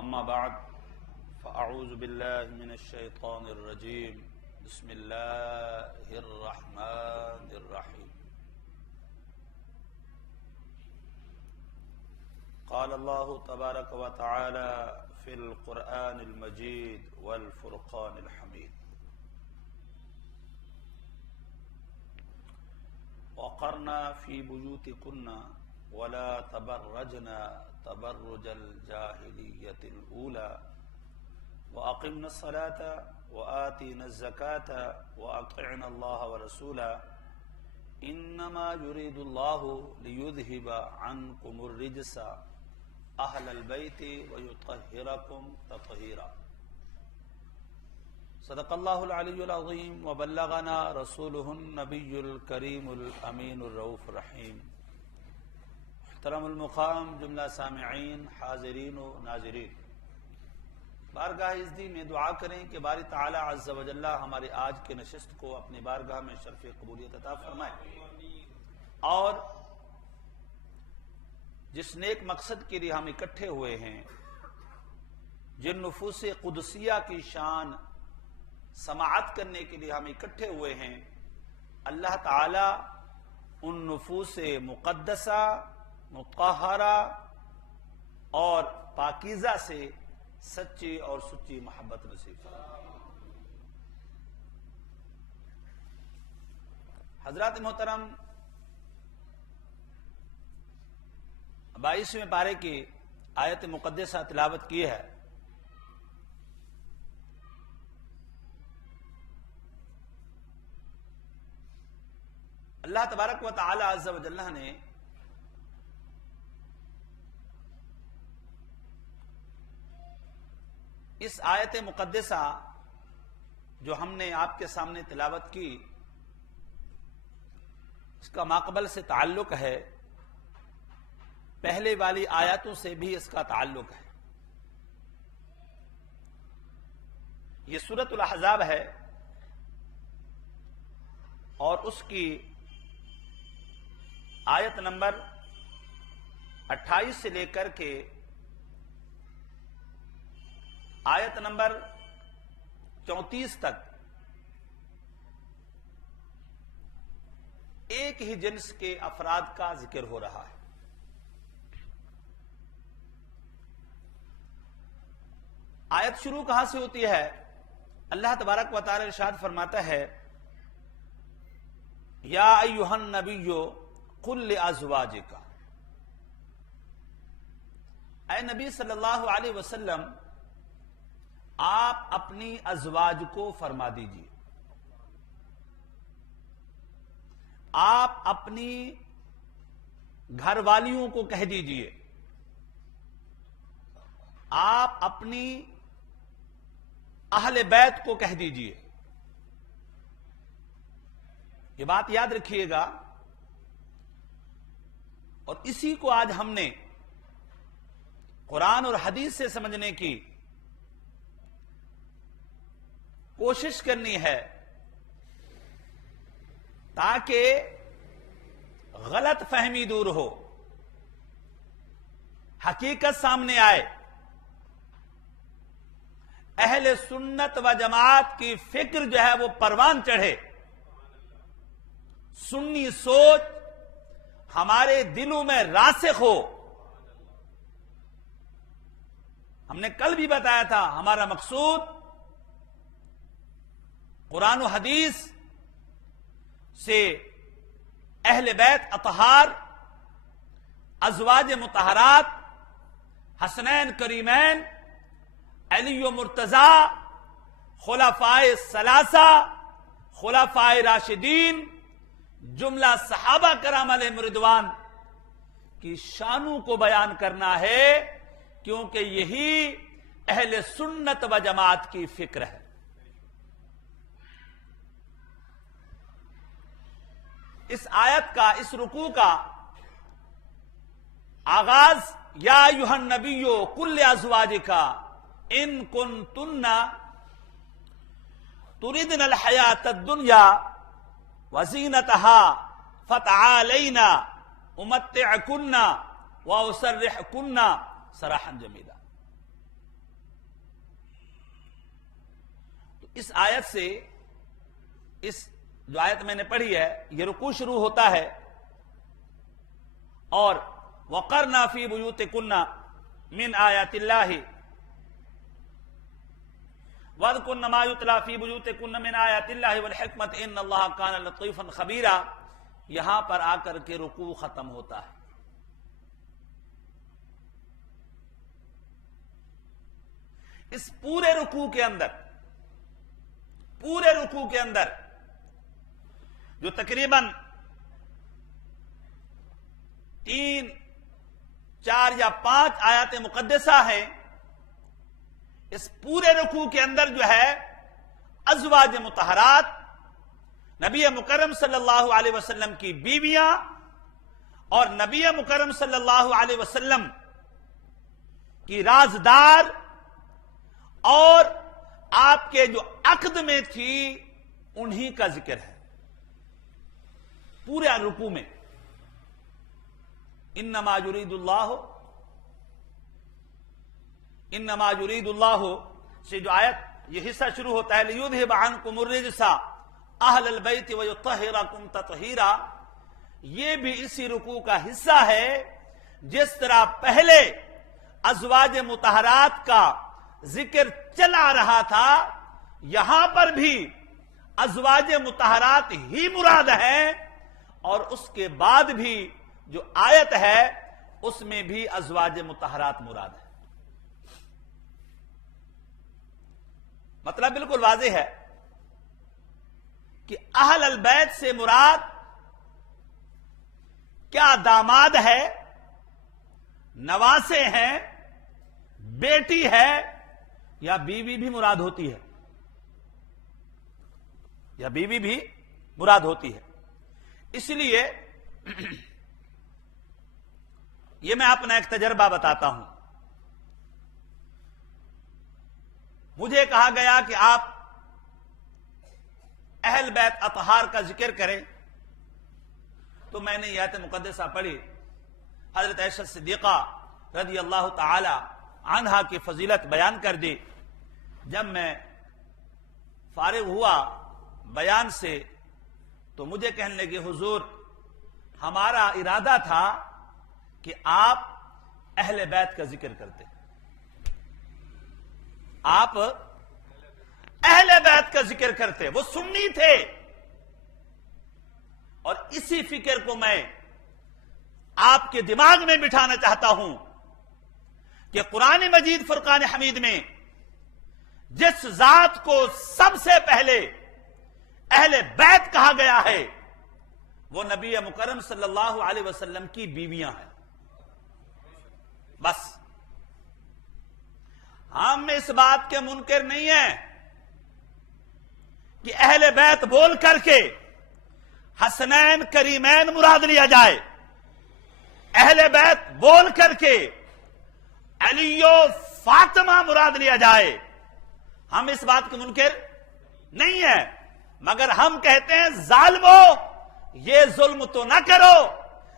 اما بعد فاعوذ باللہ من الشیطان الرجیم بسم اللہ الرحمن الرحیم قال اللہ تبارک و تعالی فی القرآن المجید والفرقان الحمید وقرنا فی بیوتکن ولا تبرجنا تبرج الجاہلیت الاولی واقمنا الصلاة وآتینا الزکاة واطعنا اللہ ورسولہ انما یرید اللہ لیذہب عنکم الرجس اہل البیت ویطہرکم تطہیرا۔ صدق اللہ العلی العظیم وبلغنا رسولہ النبی الکریم الامین الرؤوف الرحیم۔ محترم المقام جملہ سامعین، حاضرین و ناظرین، بارگاہ عزتی میں دعا کریں کہ باری تعالی عز و جل ہمارے آج کے نشست کو اپنی بارگاہ میں شرف قبولیت عطا فرمائے، اور جس نیک مقصد کے لیے ہم اکٹھے ہوئے ہیں، جن نفوس قدسیہ کی شان سماعت کرنے کے لیے ہم اکٹھے ہوئے ہیں، اللہ تعالی ان نفوس مقدسہ، مطہرہ اور پاکیزہ سے سچی اور سچی محبت نصیب فرمائے۔ حضرات محترم، 22ویں پارے کی آیت مقدسہ تلاوت کی ہے۔ اللہ تبارک و تعالی عز و جل نے اس آیت مقدسہ جو ہم نے آپ کے سامنے تلاوت کی، اس کا ماقبل سے تعلق ہے، پہلے والی آیاتوں سے بھی اس کا تعلق ہے۔ یہ سورۃ الاحزاب ہے اور اس کی آیت نمبر 28 سے لے کر کے آیت نمبر 34 تک ایک ہی جنس کے افراد کا ذکر ہو رہا ہے۔ آیت شروع کہاں سے ہوتی ہے؟ اللہ تبارک و تعالی ارشاد فرماتا ہے، یا ایھا النبی قل لازواجک، اے نبی صلی اللہ علیہ وسلم آپ اپنی ازواج کو فرما دیجیے، آپ اپنی گھر والیوں کو کہہ دیجیے، آپ اپنی اہل بیت کو کہہ دیجیے۔ یہ بات یاد رکھیے گا، اور اسی کو آج ہم نے قرآن اور حدیث سے سمجھنے کی کوشش کرنی ہے، تاکہ غلط فہمی دور ہو، حقیقت سامنے آئے، اہل سنت و جماعت کی فکر جو ہے وہ پروان چڑھے، سنی سوچ ہمارے دلوں میں راسخ ہو۔ ہم نے کل بھی بتایا تھا، ہمارا مقصود قرآن و حدیث سے اہل بیت اطہار، ازواج مطہرات، حسنین کریمین، علی و مرتضی، خلفائے ثلاثہ، خلفائے راشدین، جملہ صحابہ کرام علیہم رضوان کی شانوں کو بیان کرنا ہے، کیونکہ یہی اہل سنت و جماعت کی فکر ہے۔ اس آیت کا، اس رکوع کا آغاز یا ایھا النبی قل لازواجک ان کنتن تردن الحیاۃ الدنیا وزینتها فتعالینا امتعکن واسرحکن سراحا جمیلا۔ اس آیت سے اس جو آیت میں نے پڑھی ہے یہ رکوع شروع ہوتا ہے اور وَقَرْنَا فِي بُيُوتِكُنَّ مِنْ آيَاتِ اللَّهِ وَاذْكُرْنَ مَا يُتْلَى فِي بُيُوتِكُنَّ مِنْ آيَاتِ اللَّهِ وَالْحِكْمَةِ إِنَّ اللَّهَ كَانَ لَطِيفًا خَبِيرًا. یہاں پر آ کر کے رکوع ختم ہوتا ہے. اس پورے رکوع کے اندر جو تقریباً 3 4 یا 5 آیات مقدسہ ہیں، اس پورے رکوع کے اندر جو ہے ازواج مطہرات، نبی مکرم صلی اللہ علیہ وسلم کی بیویاں اور نبی مکرم صلی اللہ علیہ وسلم کی رازدار اور آپ کے جو عقد میں تھی انہی کا ذکر ہے پورے رکوع میں. انما یرید اللہ سے جو آیت یہ حصہ شروع ہوتا ہے لیذھب عنکم الرجس اہل البیت ویطہرکم تطہیرا، یہ بھی اسی رکوع کا حصہ ہے. جس طرح پہلے ازواج مطہرات کا ذکر چلا رہا تھا، یہاں پر بھی ازواج مطہرات ہی مراد ہے اور اس کے بعد بھی جو آیت ہے اس میں بھی ازواج مطہرات مراد ہے. مطلب بالکل واضح ہے کہ اہل البیت سے مراد کیا داماد ہے، نواسے ہیں، بیٹی ہے، یا بیوی بھی مراد ہوتی ہے، اس لیے یہ میں اپنا ایک تجربہ بتاتا ہوں. مجھے کہا گیا کہ آپ اہل بیت اطہار کا ذکر کریں، تو میں نے یہ آیت مقدسہ پڑھی. حضرت عائشہ صدیقہ رضی اللہ تعالی عنہا کی فضیلت بیان کر دی. جب میں فارغ ہوا بیان سے تو مجھے کہنے لگے حضور ہمارا ارادہ تھا کہ آپ اہل بیت کا ذکر کرتے، آپ اہل بیت کا ذکر کرتے. وہ سنی تھے اور اسی فکر کو میں آپ کے دماغ میں بٹھانا چاہتا ہوں کہ قرآن مجید فرقان حمید میں جس ذات کو سب سے پہلے اہل بیت کہا گیا ہے وہ نبی مکرم صلی اللہ علیہ وسلم کی بیویاں ہیں. بس ہم اس بات کے منکر نہیں ہیں کہ اہل بیت بول کر کے حسنین کریمین مراد لیا جائے، اہل بیت بول کر کے علی و فاطمہ مراد لیا جائے. ہم اس بات کے منکر نہیں ہیں، مگر ہم کہتے ہیں ظالمو یہ ظلم تو نہ کرو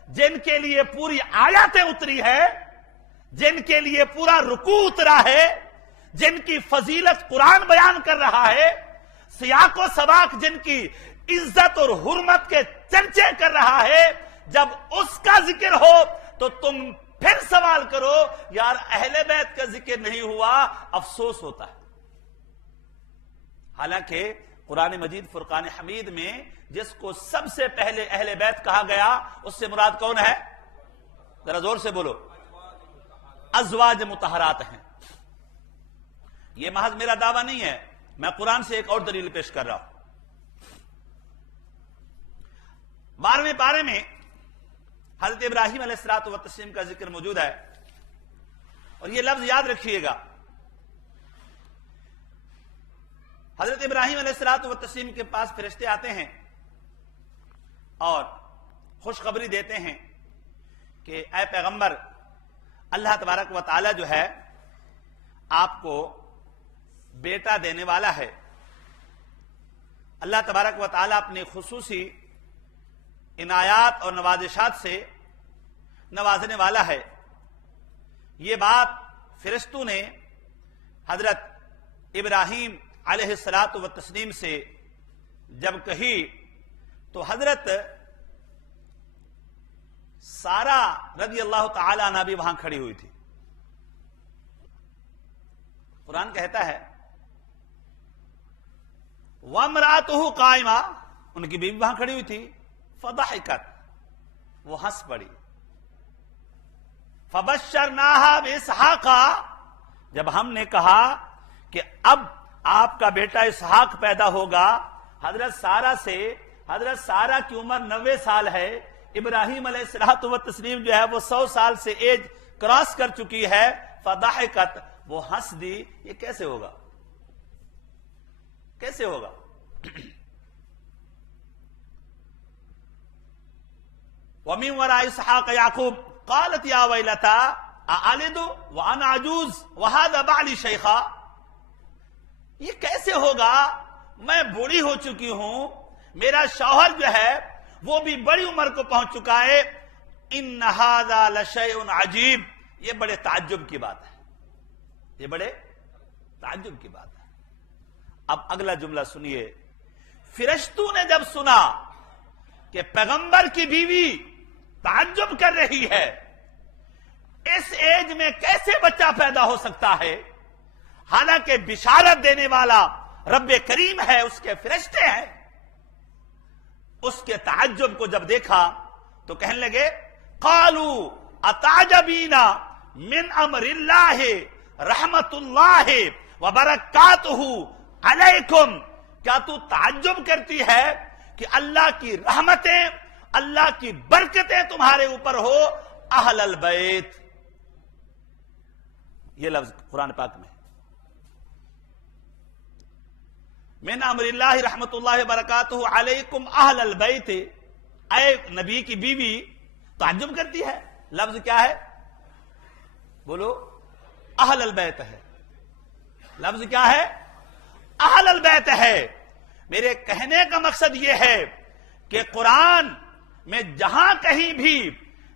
جن کے لیے پوری آیاتیں اتری ہے، جن کے لیے پورا رکوع اترا ہے، جن کی فضیلت قرآن بیان کر رہا ہے، سیاق و سباق جن کی عزت اور حرمت کے چرچے کر رہا ہے، جب اس کا ذکر ہو تو تم پھر سوال کرو یار اہل بیت کا ذکر نہیں ہوا، افسوس ہوتا ہے. حالانکہ قرآن مجید فرقان حمید میں جس کو سب سے پہلے اہل بیت کہا گیا اس سے مراد کون ہے؟ ذرا زور سے بولو. ازواج مطہرات ہیں. یہ محض میرا دعویٰ نہیں ہے، میں قرآن سے ایک اور دلیل پیش کر رہا ہوں. 12ویں پارے میں حضرت ابراہیم علیہ الصلوۃ والتسلیم کا ذکر موجود ہے، اور یہ لفظ یاد رکھیے گا. حضرت ابراہیم علیہ الصلوۃ والتسلیم کے پاس فرشتے آتے ہیں اور خوشخبری دیتے ہیں کہ اے پیغمبر، اللہ تبارک و تعالی جو ہے آپ کو بیٹا دینے والا ہے. اللہ تبارک و تعالی اپنی خصوصی عنایات اور نوازشات سے نوازنے والا ہے. یہ بات فرشتوں نے حضرت ابراہیم علیہ الصلاۃ والتسلیم سے جب کہی تو حضرت سارہ رضی اللہ تعالی عنہا بھی وہاں کھڑی ہوئی تھی. قرآن کہتا ہے وَامْرَأَتُهُ قَائِمَةٌ، ان کی بیوی وہاں کھڑی ہوئی تھی. فَضَحِكَتْ، وہ ہنس پڑی. فَبَشَّرْنَاهَا بِإِسْحَاقَ، جب ہم نے کہا کہ اب آپ کا بیٹا اسحاق پیدا ہوگا، حضرت سارہ کی عمر 90 سال ہے، ابراہیم علیہ الصلوۃ والتسلیم جو ہے وہ 100 سال سے ایج کراس کر چکی ہے. فضحکت، وہ ہنس دی. یہ کیسے ہوگا؟ کیسے ہوگا؟ وَمِن وَرَاءِ اسحاق یعقوب قالت یا ویلتا اَأَلِدُ وَأَنَا عَجُوزٌ وَهَذَا بَعْلِي شَيْخًا، یہ کیسے ہوگا؟ میں بوڑھی ہو چکی ہوں، میرا شوہر جو ہے وہ بھی بڑی عمر کو پہنچ چکا ہے. ان هذا لشیء عجیب، یہ بڑے تعجب کی بات ہے، یہ بڑے تعجب کی بات ہے. اب اگلا جملہ سنیے. فرشتوں نے جب سنا کہ پیغمبر کی بیوی تعجب کر رہی ہے، اس ایج میں کیسے بچہ پیدا ہو سکتا ہے، حالانکہ بشارت دینے والا رب کریم ہے، اس کے فرشتے ہیں. اس کے تعجب کو جب دیکھا تو کہنے لگے قالوا اتعجبین من امر اللہ رحمت اللہ وبرکاتہ علیکم، کیا تو تعجب کرتی ہے کہ اللہ کی رحمتیں، اللہ کی برکتیں تمہارے اوپر ہو. اہل البیت، یہ لفظ قرآن پاک میں من امر اللہ رحمت اللہ وبرکاتہ علیکم اہل البیت، اے نبی کی بیوی تعجب کرتی ہے. لفظ کیا ہے؟ بولو. اہل البیت ہے. لفظ کیا ہے؟ اہل البیت ہے. میرے کہنے کا مقصد یہ ہے کہ قرآن میں جہاں کہیں بھی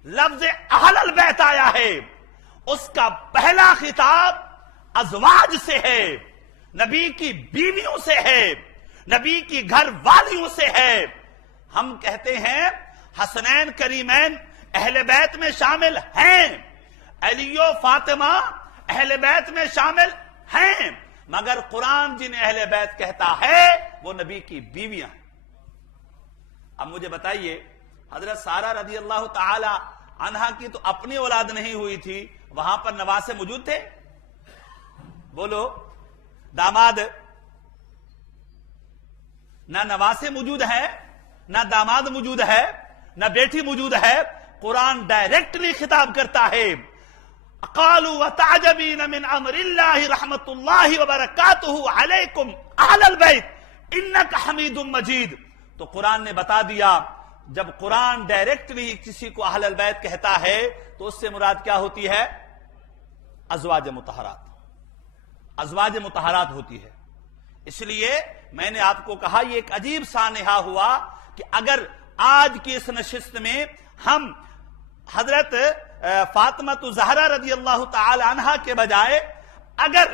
لفظ اہل البیت آیا ہے اس کا پہلا خطاب ازواج سے ہے، نبی کی بیویوں سے ہے، نبی کی گھر والیوں سے ہے. ہم کہتے ہیں حسنین کریمین اہل بیت میں شامل ہیں، علی و فاطمہ اہل بیت میں شامل ہیں، مگر قرآن جنہیں اہل بیت کہتا ہے وہ نبی کی بیویاں ہیں. اب مجھے بتائیے، حضرت سارہ رضی اللہ تعالی عنہا کی تو اپنی اولاد نہیں ہوئی تھی، وہاں پر نواسے موجود تھے؟ بولو. داماد، نہ نواسے موجود ہیں، نہ داماد موجود ہے، نہ بیٹی موجود ہے. قرآن ڈائریکٹلی خطاب کرتا ہے قالوا وتعجبین من امر اللہ رحمت اللہ وبرکاتہ علیکم اہل البیت انک حمید مجید. تو قرآن نے بتا دیا، جب قرآن ڈائریکٹلی کسی کو اہل البیت کہتا ہے تو اس سے مراد کیا ہوتی ہے؟ ازواج مطہرات. ازواج مطہرات ہوتی ہے. اس لیے میں نے آپ کو کہا یہ ایک عجیب سانحہ ہوا کہ اگر آج کی اس نشست میں ہم حضرت فاطمہ زہرا رضی اللہ تعالی عنہا کے بجائے اگر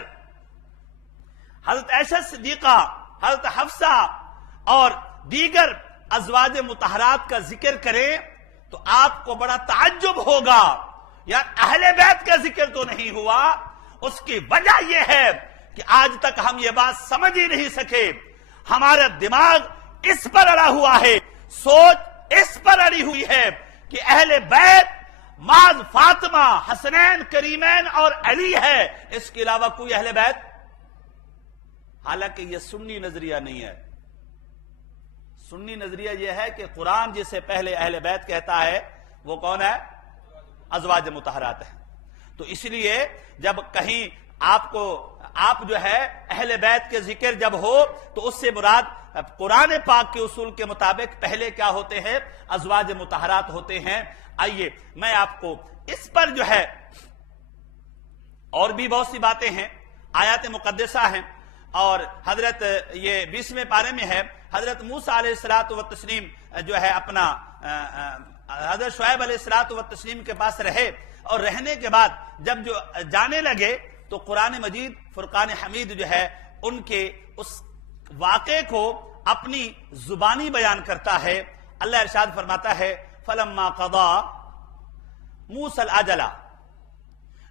حضرت عائشہ صدیقہ، حضرت حفصہ اور دیگر ازواج مطہرات کا ذکر کریں تو آپ کو بڑا تعجب ہوگا. یار اہل بیت کا ذکر تو نہیں ہوا. اس کی وجہ یہ ہے کہ آج تک ہم یہ بات سمجھ ہی نہیں سکے. ہمارا دماغ اس پر اڑا ہوا ہے، سوچ اس پر اڑی ہوئی ہے کہ اہل بیت معاذ فاطمہ، حسنین کریمین اور علی ہے، اس کے علاوہ کوئی اہل بیت. حالانکہ یہ سنی نظریہ نہیں ہے. سنی نظریہ یہ ہے کہ قرآن جسے پہلے اہل بیت کہتا ہے وہ کون ہے؟ ازواج مطہرات ہیں. تو اس لیے جب کہیں آپ جو ہے اہل بیت کے ذکر جب ہو تو اس سے مراد قرآن پاک کے اصول کے مطابق پہلے کیا ہوتے ہیں؟ ازواج مطہرات ہوتے ہیں. آئیے میں آپ کو اس پر جو ہے اور بھی بہت سی باتیں ہیں، آیات مقدسہ ہیں، اور حضرت یہ 20ویں پارے میں ہے، حضرت موسیٰ علیہ الصلوۃ والتسلیم جو ہے اپنا حضرت شعیب علیہ الصلوۃ والتسلیم کے پاس رہے، اور رہنے کے بعد جب جو جانے لگے تو قرآن مجید فرقان حمید جو ہے ان کے اس واقعے کو اپنی زبانی بیان کرتا ہے. اللہ ارشاد فرماتا ہے فَلَمَّا قَضَى مُوسَى الْأَجَلَ،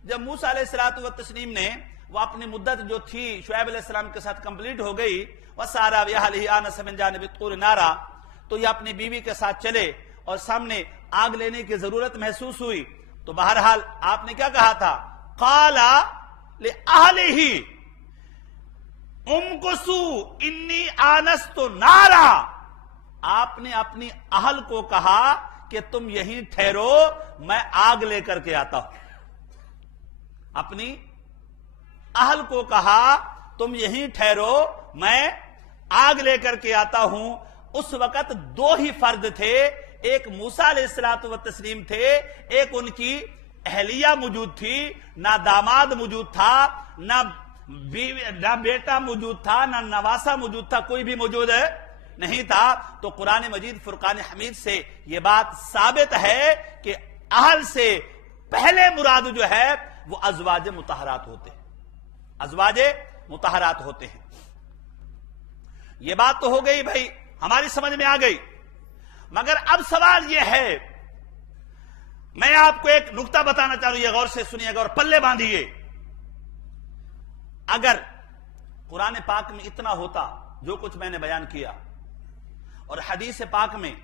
جب موسیٰ علیہ الصلوۃ والتسلیم نے وہ اپنی مدت جو تھی شعیب علیہ السلام کے ساتھ کمپلیٹ ہو گئی، وَسَارَ بِأَهْلِهِ آنَسَ مِنْ جَانِبِ الطُّورِ نَارًا، تو یہ اپنی بیوی کے ساتھ چلے اور سامنے آگ لینے کی ضرورت محسوس ہوئی. تو بہرحال آپ نے کیا کہا تھا؟ قَالَ لِأَهْلِهِ امْكُثُوا إِنِّي آنَسْتُ نَارًا، آپ نے اپنی اہل کو کہا کہ تم یہیں ٹھہرو، میں آگ لے کر کے آتا ہوں. اپنی اہل کو کہا تم یہیں ٹھہرو، میں آگ لے کر کے آتا ہوں. اس وقت دو ہی فرد تھے، ایک موسیٰ علیہ الصلوۃ والتسلیم تھے، ایک ان کی اہلیہ موجود تھی، نہ داماد موجود تھا، نہ بیٹا موجود تھا، نہ نواسا موجود تھا، کوئی بھی موجود نہیں تھا. تو قرآن مجید فرقان حمید سے یہ بات ثابت ہے کہ اہل سے پہلے مراد جو ہے وہ ازواج مطہرات ہوتے ہیں، ازواج مطہرات ہوتے ہیں. یہ بات تو ہو گئی بھائی، ہماری سمجھ میں آ گئی. مگر اب سوال یہ ہے، میں آپ کو ایک نکتہ بتانا چاہ رہا ہوں، یہ غور سے سنیے گا اور پلے باندھیے. اگر قرآن پاک میں اتنا ہوتا جو کچھ میں نے بیان کیا، اور حدیث پاک میں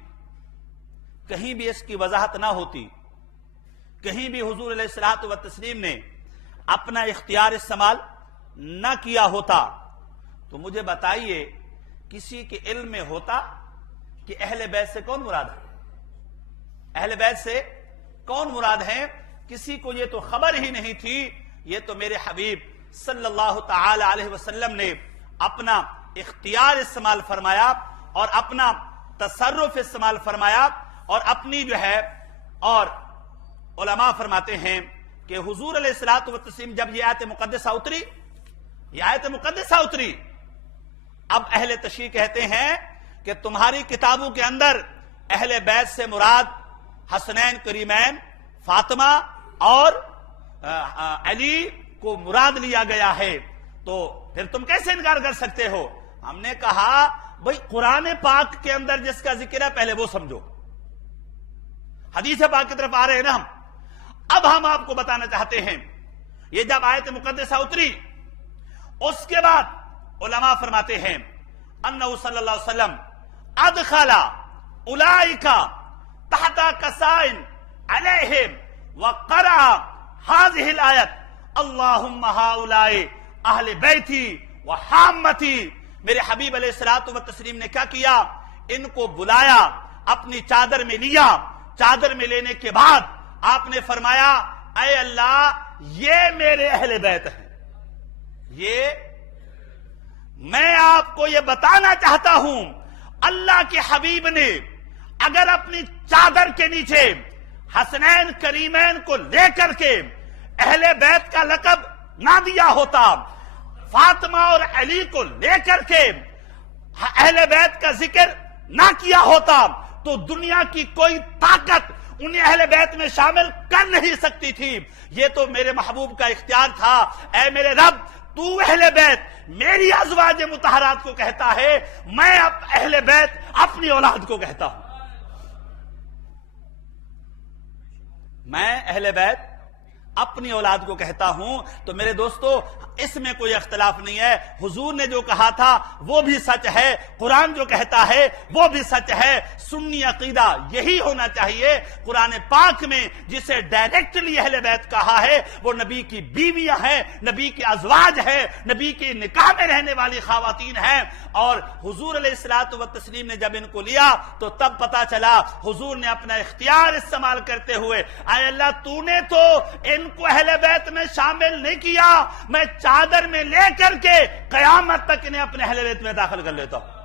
کہیں بھی اس کی وضاحت نہ ہوتی، کہیں بھی حضور علیہ الصلوۃ والتسلیم نے اپنا اختیار استعمال نہ کیا ہوتا، تو مجھے بتائیے کسی کے علم میں ہوتا کہ اہل بیت سے کون مراد ہے؟ اہل بیت سے کون مراد ہے؟ کسی کو یہ تو خبر ہی نہیں تھی. یہ تو میرے حبیب صلی اللہ تعالی علیہ وسلم نے اپنا اختیار استعمال فرمایا اور اپنا تصرف استعمال فرمایا اور اپنی جو ہے، اور علماء فرماتے ہیں کہ حضور علیہ الصلوۃ والتسلیم جب یہ آیت مقدسہ اتری، اب اہل تشریع کہتے ہیں کہ تمہاری کتابوں کے اندر اہل بیت سے مراد حسنین کریمین فاطمہ اور علی کو مراد لیا گیا ہے، تو پھر تم کیسے انکار کر سکتے ہو؟ ہم نے کہا بھئی قرآن پاک کے اندر جس کا ذکر ہے پہلے وہ سمجھو. حدیث پاک کی طرف آ رہے ہیں نا ہم. اب ہم آپ کو بتانا چاہتے ہیں، یہ جب آیت مقدسہ اتری اس کے بعد علماء فرماتے ہیں انہو صلی اللہ علیہ وسلم ادخل اولئک تحت کسائن علیہم وقرأ هذه الآیت اللہم ہؤلاء اہل بیتی وحامتی. میرے حبیب علیہ الصلوۃ والتسلیم نے کیا کیا؟ ان کو بلایا، اپنی چادر میں لیا. چادر میں لینے کے بعد آپ نے فرمایا اے اللہ یہ میرے اہل بیت ہیں. یہ میں آپ کو یہ بتانا چاہتا ہوں، اللہ کے حبیب نے اگر اپنی چادر کے نیچے حسنین کریمین کو لے کر کے اہل بیت کا لقب نہ دیا ہوتا، فاطمہ اور علی کو لے کر کے اہل بیت کا ذکر نہ کیا ہوتا، تو دنیا کی کوئی طاقت انہیں اہل بیت میں شامل کر نہیں سکتی تھی. یہ تو میرے محبوب کا اختیار تھا. اے میرے رب، تو اہل بیت میری ازواج مطہرات کو کہتا ہے، میں اہل بیت اپنی اولاد کو کہتا ہوں. میں اہل بیت اپنی اولاد کو کہتا ہوں. تو میرے دوستو اس میں کوئی اختلاف نہیں ہے. حضور نے جو کہا تھا وہ بھی سچ ہے، قرآن جو کہتا ہے وہ بھی سچ ہے. سنی عقیدہ یہی ہونا چاہیے. قرآن پاک میں جسے ڈائریکٹلی اہل بیت کہا ہے وہ نبی کی بیویاں ہیں، نبی کے ازواج ہیں، نبی کے نکاح میں رہنے والی خواتین ہیں. اور حضور علیہ الصلوۃ والتسلیم نے جب ان کو لیا تو تب پتا چلا حضور نے اپنا اختیار استعمال کرتے ہوئے اے اللہ تو نے تو ان کو اہل بیت میں شامل نہیں کیا، میں چادر میں لے کر کے قیامت تک انہیں اپنے اہل بیت میں داخل کر لیتا ہوں.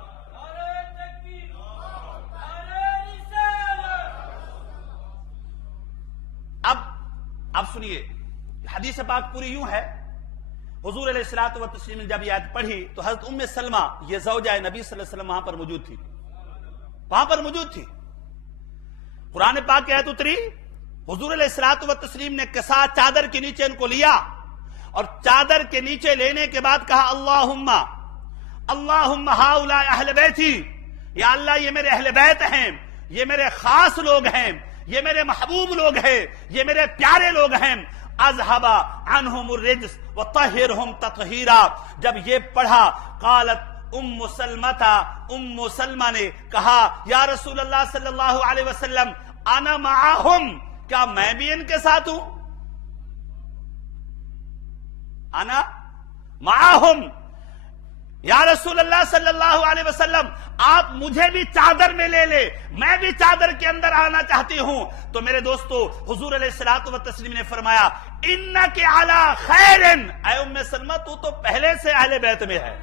اب سنیے، حدیث پاک پوری یوں ہے. حضور علیہ الصلوۃ والتسلیم نے جب یہ آیت پڑھی تو حضرت ام سلمہ یہ زوجہ نبی صلی اللہ علیہ وسلم وہاں پر موجود تھی. قرآن پاک کی آیت اتری، حضور علیہ الصلوۃ والتسلیم نے کسا چادر کے نیچے ان کو لیا اور چادر کے نیچے لینے کے بعد کہا اللہم ہاؤلاء اہل بیتی، یا اللہ یہ میرے اہل بیت ہیں، یہ میرے خاص لوگ ہیں، یہ میرے محبوب لوگ ہیں، یہ میرے پیارے لوگ ہیں، اذھب عنہم الرجس وطہرہم تطہیرا۔ جب یہ پڑھا قالت ام سلمہ نے کہا یا رسول اللہ صلی اللہ علیہ وسلم انا معاہم، کیا میں بھی ان کے ساتھ ہوں؟ انا معاہم، یا رسول اللہ صلی اللہ علیہ وسلم آپ مجھے بھی چادر میں لے لے، میں بھی چادر کے اندر آنا چاہتی ہوں۔ تو میرے دوستو حضور علیہ الصلوۃ والتسلیم نے فرمایا انک علی خیر، اے ام سلمہ تو پہلے سے اہل بیت میں ہے،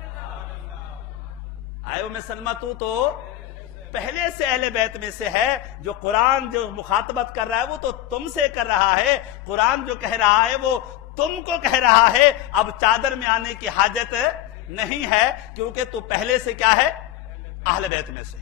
اے ام سلمہ تو پہلے سے اہل بیت میں سے ہے۔ جو قرآن جو مخاطبت کر رہا ہے وہ تو تم سے کر رہا ہے، قرآن جو کہہ رہا ہے وہ تم کو کہہ رہا ہے، اب چادر میں آنے کی حاجت نہیں ہے کیونکہ تو پہلے سے کیا ہے؟ اہل بیت میں سے۔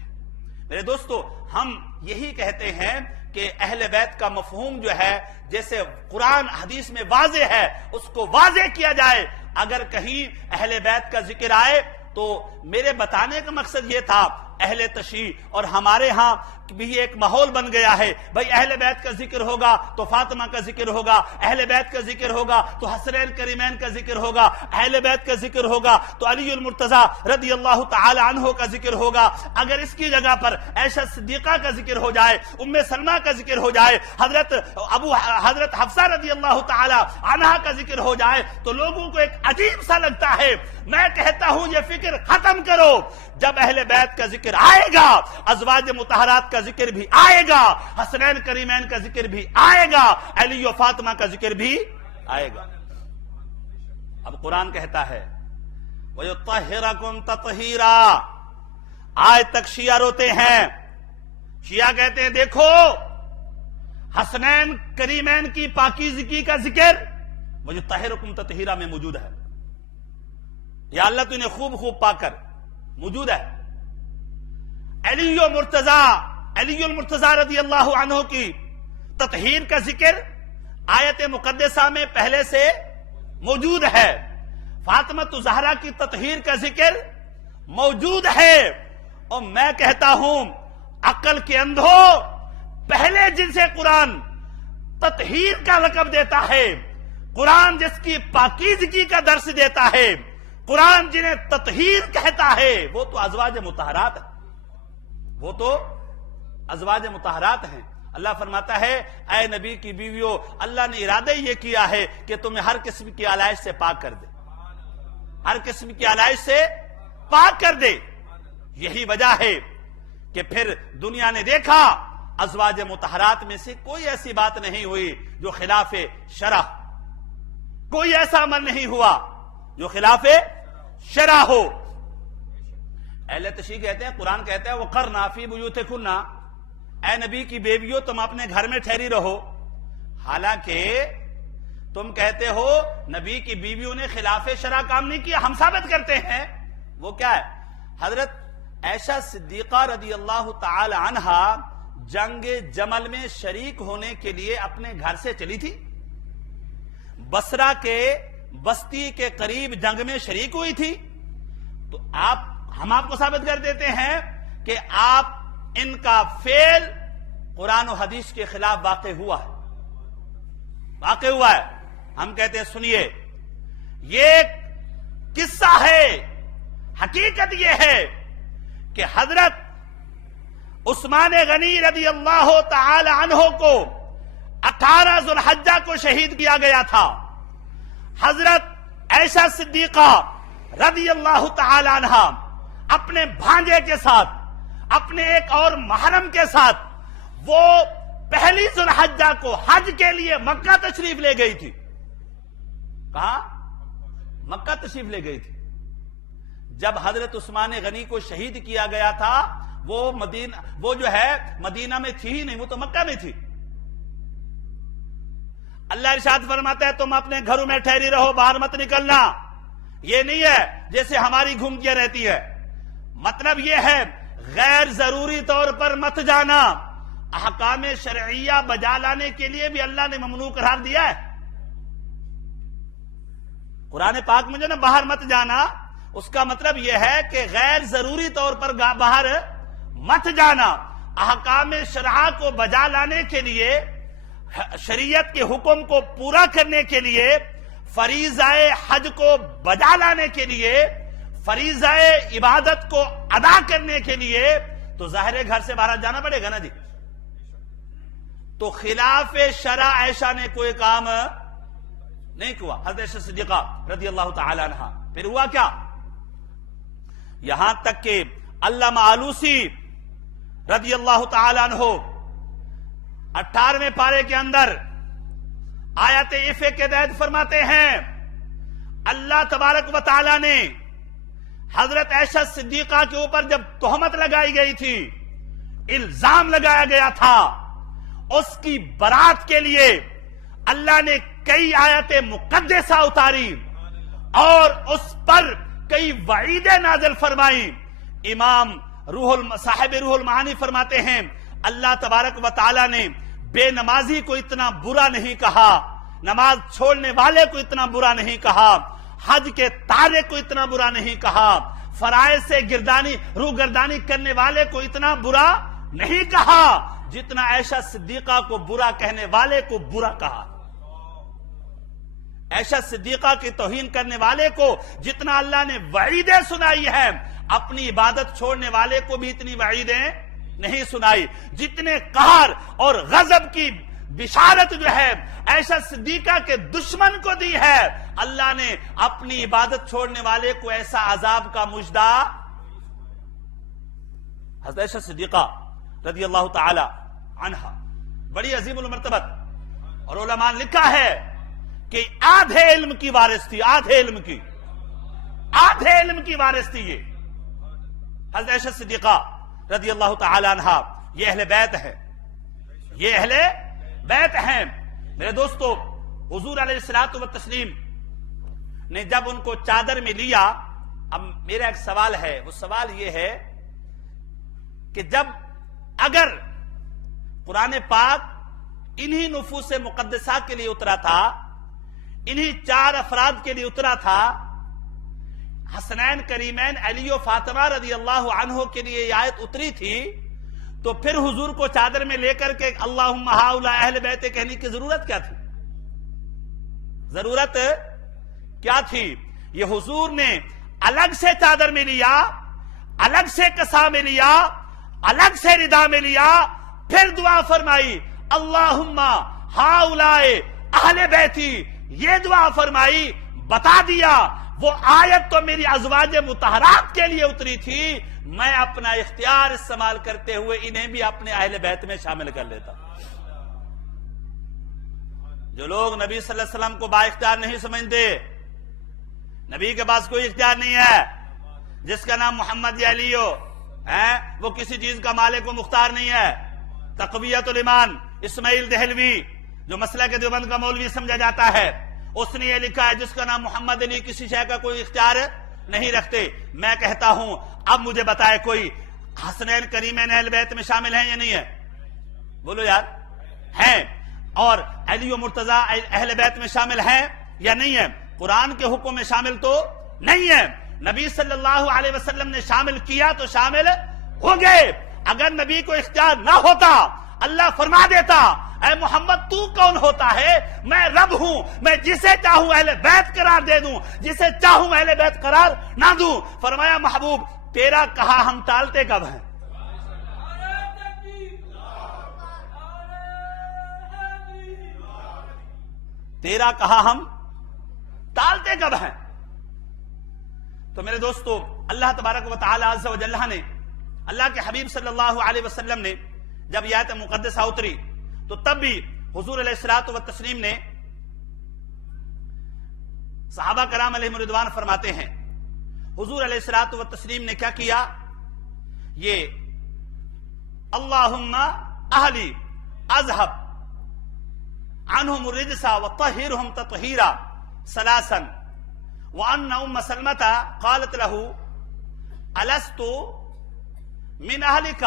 میرے دوستو ہم یہی کہتے ہیں کہ اہل بیت کا مفہوم جو ہے جیسے قرآن حدیث میں واضح ہے اس کو واضح کیا جائے۔ اگر کہیں اہل بیت کا ذکر آئے تو میرے بتانے کا مقصد یہ تھا اہل تشیع، اور ہمارے ہاں بھی ایک ماحول بن گیا ہے، بھئی اہل بیت کا ذکر ہوگا تو فاطمہ کا ذکر ہوگا، اہل بیت کا ذکر ہوگا تو حسنین کریمین کا ذکر ہوگا، اہل بیت کا ذکر ہوگا تو علی المرتضیٰ رضی اللہ تعالی عنہ کا ذکر ہوگا۔ اگر اس کی جگہ پر عائشہ صدیقہ کا ذکر ہو جائے، ام سلمہ کا ذکر ہو جائے، حضرت حفصہ رضی اللہ تعالی عنہا کا ذکر ہو جائے تو لوگوں کو ایک عجیب سا لگتا ہے۔ میں کہتا ہوں یہ فکر ختم کرو، جب اہل بیت کا ذکر آئے گا ازواج مطہرات کا ذکر بھی آئے گا، حسنین کریمین کا ذکر بھی آئے گا، علی و فاطمہ کا ذکر بھی آئے گا۔ اب قرآن کہتا ہے وَيُطَّهِّرَكُمْ تَطْهِيرًا، آج تک شیعہ روتے ہیں، شیعہ کہتے ہیں دیکھو حسنین کریمین کی پاکیزگی کا ذکر وَيُطَّهِّرَكُمْ تَطْهِيرًا میں موجود ہے، یا اللہ تو انہیں خوب خوب پا کر موجود ہے۔ علی المرتضیٰ رضی اللہ عنہ کی تطہیر کا ذکر آیت مقدسہ میں پہلے سے موجود ہے، فاطمہ زہرا کی تطہیر کا ذکر موجود ہے، اور میں کہتا ہوں عقل کے اندھو پہلے جن سے قرآن تطہیر کا لقب دیتا ہے، قرآن جس کی پاکیزگی کا درس دیتا ہے، قرآن جنہیں تطہیر کہتا ہے وہ تو ازواج مطہرات ہیں، وہ تو ازواج مطہرات ہیں۔ اللہ فرماتا ہے اے نبی کی بیویوں اللہ نے ارادہ یہ کیا ہے کہ تمہیں ہر قسم کی آلائش سے پاک کر دے، ہر قسم کی آلائش سے پاک کر دے۔ یہی وجہ ہے کہ پھر دنیا نے دیکھا ازواج مطہرات میں سے کوئی ایسی بات نہیں ہوئی جو خلاف شرع، کوئی ایسا عمل نہیں ہوا جو خلاف شرع ہو۔ اہل تشیع کہتے ہیں، قرآن کہتا ہے وَقَرْنَا فِي بُيُوتِكُنَّ، اے نبی کی بیویوں تم اپنے گھر میں ٹھہری رہو، حالانکہ تم کہتے ہو نبی کی بیویوں نے خلاف شرع کام نہیں کیا، ہم ثابت کرتے ہیں۔ وہ کیا ہے؟ حضرت عائشہ صدیقہ رضی اللہ تعالی عنہا جنگ جمل میں شریک ہونے کے لیے اپنے گھر سے چلی تھی، بصرہ کے بستی کے قریب جنگ میں شریک ہوئی تھی، تو ہم آپ کو ثابت کر دیتے ہیں کہ آپ ان کا فعل قرآن و حدیث کے خلاف واقع ہوا ہے۔ ہم کہتے ہیں سنیے، یہ قصہ ہے، حقیقت یہ ہے کہ حضرت عثمان غنی رضی اللہ تعالی عنہ کو 18 ذو الحجہ کو شہید کیا گیا تھا۔ حضرت عائشہ صدیقہ رضی اللہ تعالی عنہ اپنے بھانجے کے ساتھ، اپنے ایک اور محرم کے ساتھ وہ پہلی ذو الحجہ کو حج کے لیے مکہ تشریف لے گئی تھی۔ کہاں؟ مکہ تشریف لے گئی تھی۔ جب حضرت عثمان غنی کو شہید کیا گیا تھا وہ جو ہے مدینہ میں تھی ہی نہیں، وہ تو مکہ میں تھی۔ اللہ ارشاد فرماتا ہے تم اپنے گھروں میں ٹھہری رہو، باہر مت نکلنا۔ یہ نہیں ہے جیسے ہماری گھومتیاں رہتی ہے، مطلب یہ ہے غیر ضروری طور پر مت جانا۔ احکام شرعیہ بجا لانے کے لیے بھی اللہ نے ممنوع قرار دیا ہے۔ قرآن پاک میں جو نا باہر مت جانا، اس کا مطلب یہ ہے کہ غیر ضروری طور پر باہر مت جانا. احکام شرعہ کو بجا لانے کے لیے، شریعت کے حکم کو پورا کرنے کے لیے، فریضہ حج کو بجا لانے کے لیے، فریضہ عبادت کو ادا کرنے کے لیے تو ظاہر گھر سے باہر جانا پڑے گا نا جی. تو خلاف شرع عائشہ نے کوئی کام نہیں کیا. حضرت عائشہ صدیقہ رضی اللہ تعالی عنہ. پھر ہوا کیا؟ یہاں تک کہ علامہ آلوسی رضی اللہ تعالی عنہ 18ویں پارے کے اندر آیت عفے کے تحت فرماتے ہیں اللہ تبارک و تعالی نے حضرت عائشہ صدیقہ کے اوپر جب تہمت لگائی گئی تھی، الزام لگایا گیا تھا، اس کی برات کے لیے اللہ نے کئی آیت مقدسہ اتاری اور اس پر کئی وعیدیں نازل فرمائی. امام صاحب روح المعانی فرماتے ہیں اللہ تبارک و تعالی نے بے نمازی کو اتنا برا نہیں کہا، نماز چھوڑنے والے کو اتنا برا نہیں کہا، حج کے تارک کو اتنا برا نہیں کہا، فرائض سے روگردانی کرنے والے کو اتنا برا نہیں کہا جتنا عائشہ صدیقہ کو برا کہنے والے کو برا کہا. عائشہ صدیقہ کی توہین کرنے والے کو جتنا اللہ نے وعیدیں سنائی ہے، اپنی عبادت چھوڑنے والے کو بھی اتنی وعیدیں نہیں سنائی. جتنے قہر اور غضب کی بشارت جو ہے عائشہ صدیقہ کے دشمن کو دی ہے، اللہ نے اپنی عبادت چھوڑنے والے کو ایسا عذاب کا مژدہ. حضرت عائشہ صدیقہ رضی اللہ تعالی عنہ بڑی عظیم المرتبت، اور علماء نے لکھا ہے کہ آدھے علم کی وارث تھی، آدھے علم کی وارث تھی. یہ حضرت عائشہ صدیقہ رضی اللہ تعالی عنہ یہ اہل بیت ہے، یہ اہل بیت ہیں. میرے دوستو، حضور علیہ الصلوۃ والتسلیم نے جب ان کو چادر میں لیا، اب میرا ایک سوال ہے، وہ سوال یہ ہے کہ جب اگر قرآن پاک انہی نفوس مقدسہ کے لیے اترا تھا، انہی 4 افراد کے لیے اترا تھا، حسنین کریمین علی و فاطمہ رضی اللہ عنہ کے لیے یہ آیت اتری تھی، تو پھر حضور کو چادر میں لے کر کے اللہم ہؤلاء اہل بیت کہنے کی ضرورت کیا تھی؟ ضرورت کیا تھی؟ یہ حضور نے الگ سے چادر میں لیا، الگ سے کسا میں لیا، الگ سے ردا میں لیا، پھر دعا فرمائی اللہم ہؤلاء اہل بیتی، یہ دعا فرمائی. بتا دیا وہ آیت تو میری ازواج مطہرات کے لیے اتری تھی، میں اپنا اختیار استعمال کرتے ہوئے انہیں بھی اپنے اہل بیت میں شامل کر لیتا. جو لوگ نبی صلی اللہ علیہ وسلم کو با اختیار نہیں سمجھتے، نبی کے پاس کوئی اختیار نہیں ہے، جس کا نام محمد یا علی ہو، وہ کسی چیز کا مالک و مختار نہیں ہے. تقویت الایمان اسماعیل دہلوی، جو مسلک دیوبند کا مولوی سمجھا جاتا ہے، اس نے یہ لکھا ہے جس کا نام محمد علی کسی شے کا کوئی اختیار نہیں رکھتے. میں کہتا ہوں اب مجھے بتائے کوئی حسنین کریمین اہل بیت میں شامل ہیں یا نہیں ہے؟ بولو یار، ہیں. اور علی و مرتضی اہل بیت میں شامل ہیں یا نہیں ہے؟ قرآن کے حکم میں شامل تو نہیں ہے، نبی صلی اللہ علیہ وسلم نے شامل کیا تو شامل ہو گئے. اگر نبی کو اختیار نہ ہوتا، اللہ فرما دیتا اے محمد تو کون ہوتا ہے؟ میں رب ہوں، میں جسے چاہوں اہل بیت قرار دے دوں، جسے چاہوں اہل بیت قرار نہ دوں. فرمایا محبوب تیرا کہا ہم ٹالتے کب ہیں؟ تیرا کہا ہم ٹالتے کب ہیں؟ تو میرے دوستو، اللہ تبارک و تعالی عز و جل نے، اللہ کے حبیب صلی اللہ علیہ وسلم نے جب یہ آیت مقدسہ اتری تو تب بھی حضور علیہ الصلوۃ والتسلیم نے، صحابہ کرام علیہم رضوان فرماتے ہیں حضور علیہ الصلوۃ والتسلیم نے کیا کیا؟ یہ اللہم اہلی اذہب عنہم الرجس وطہرہم تطہیرا ثلاثا وان ام سلمۃ قالت لہ الست من اہلک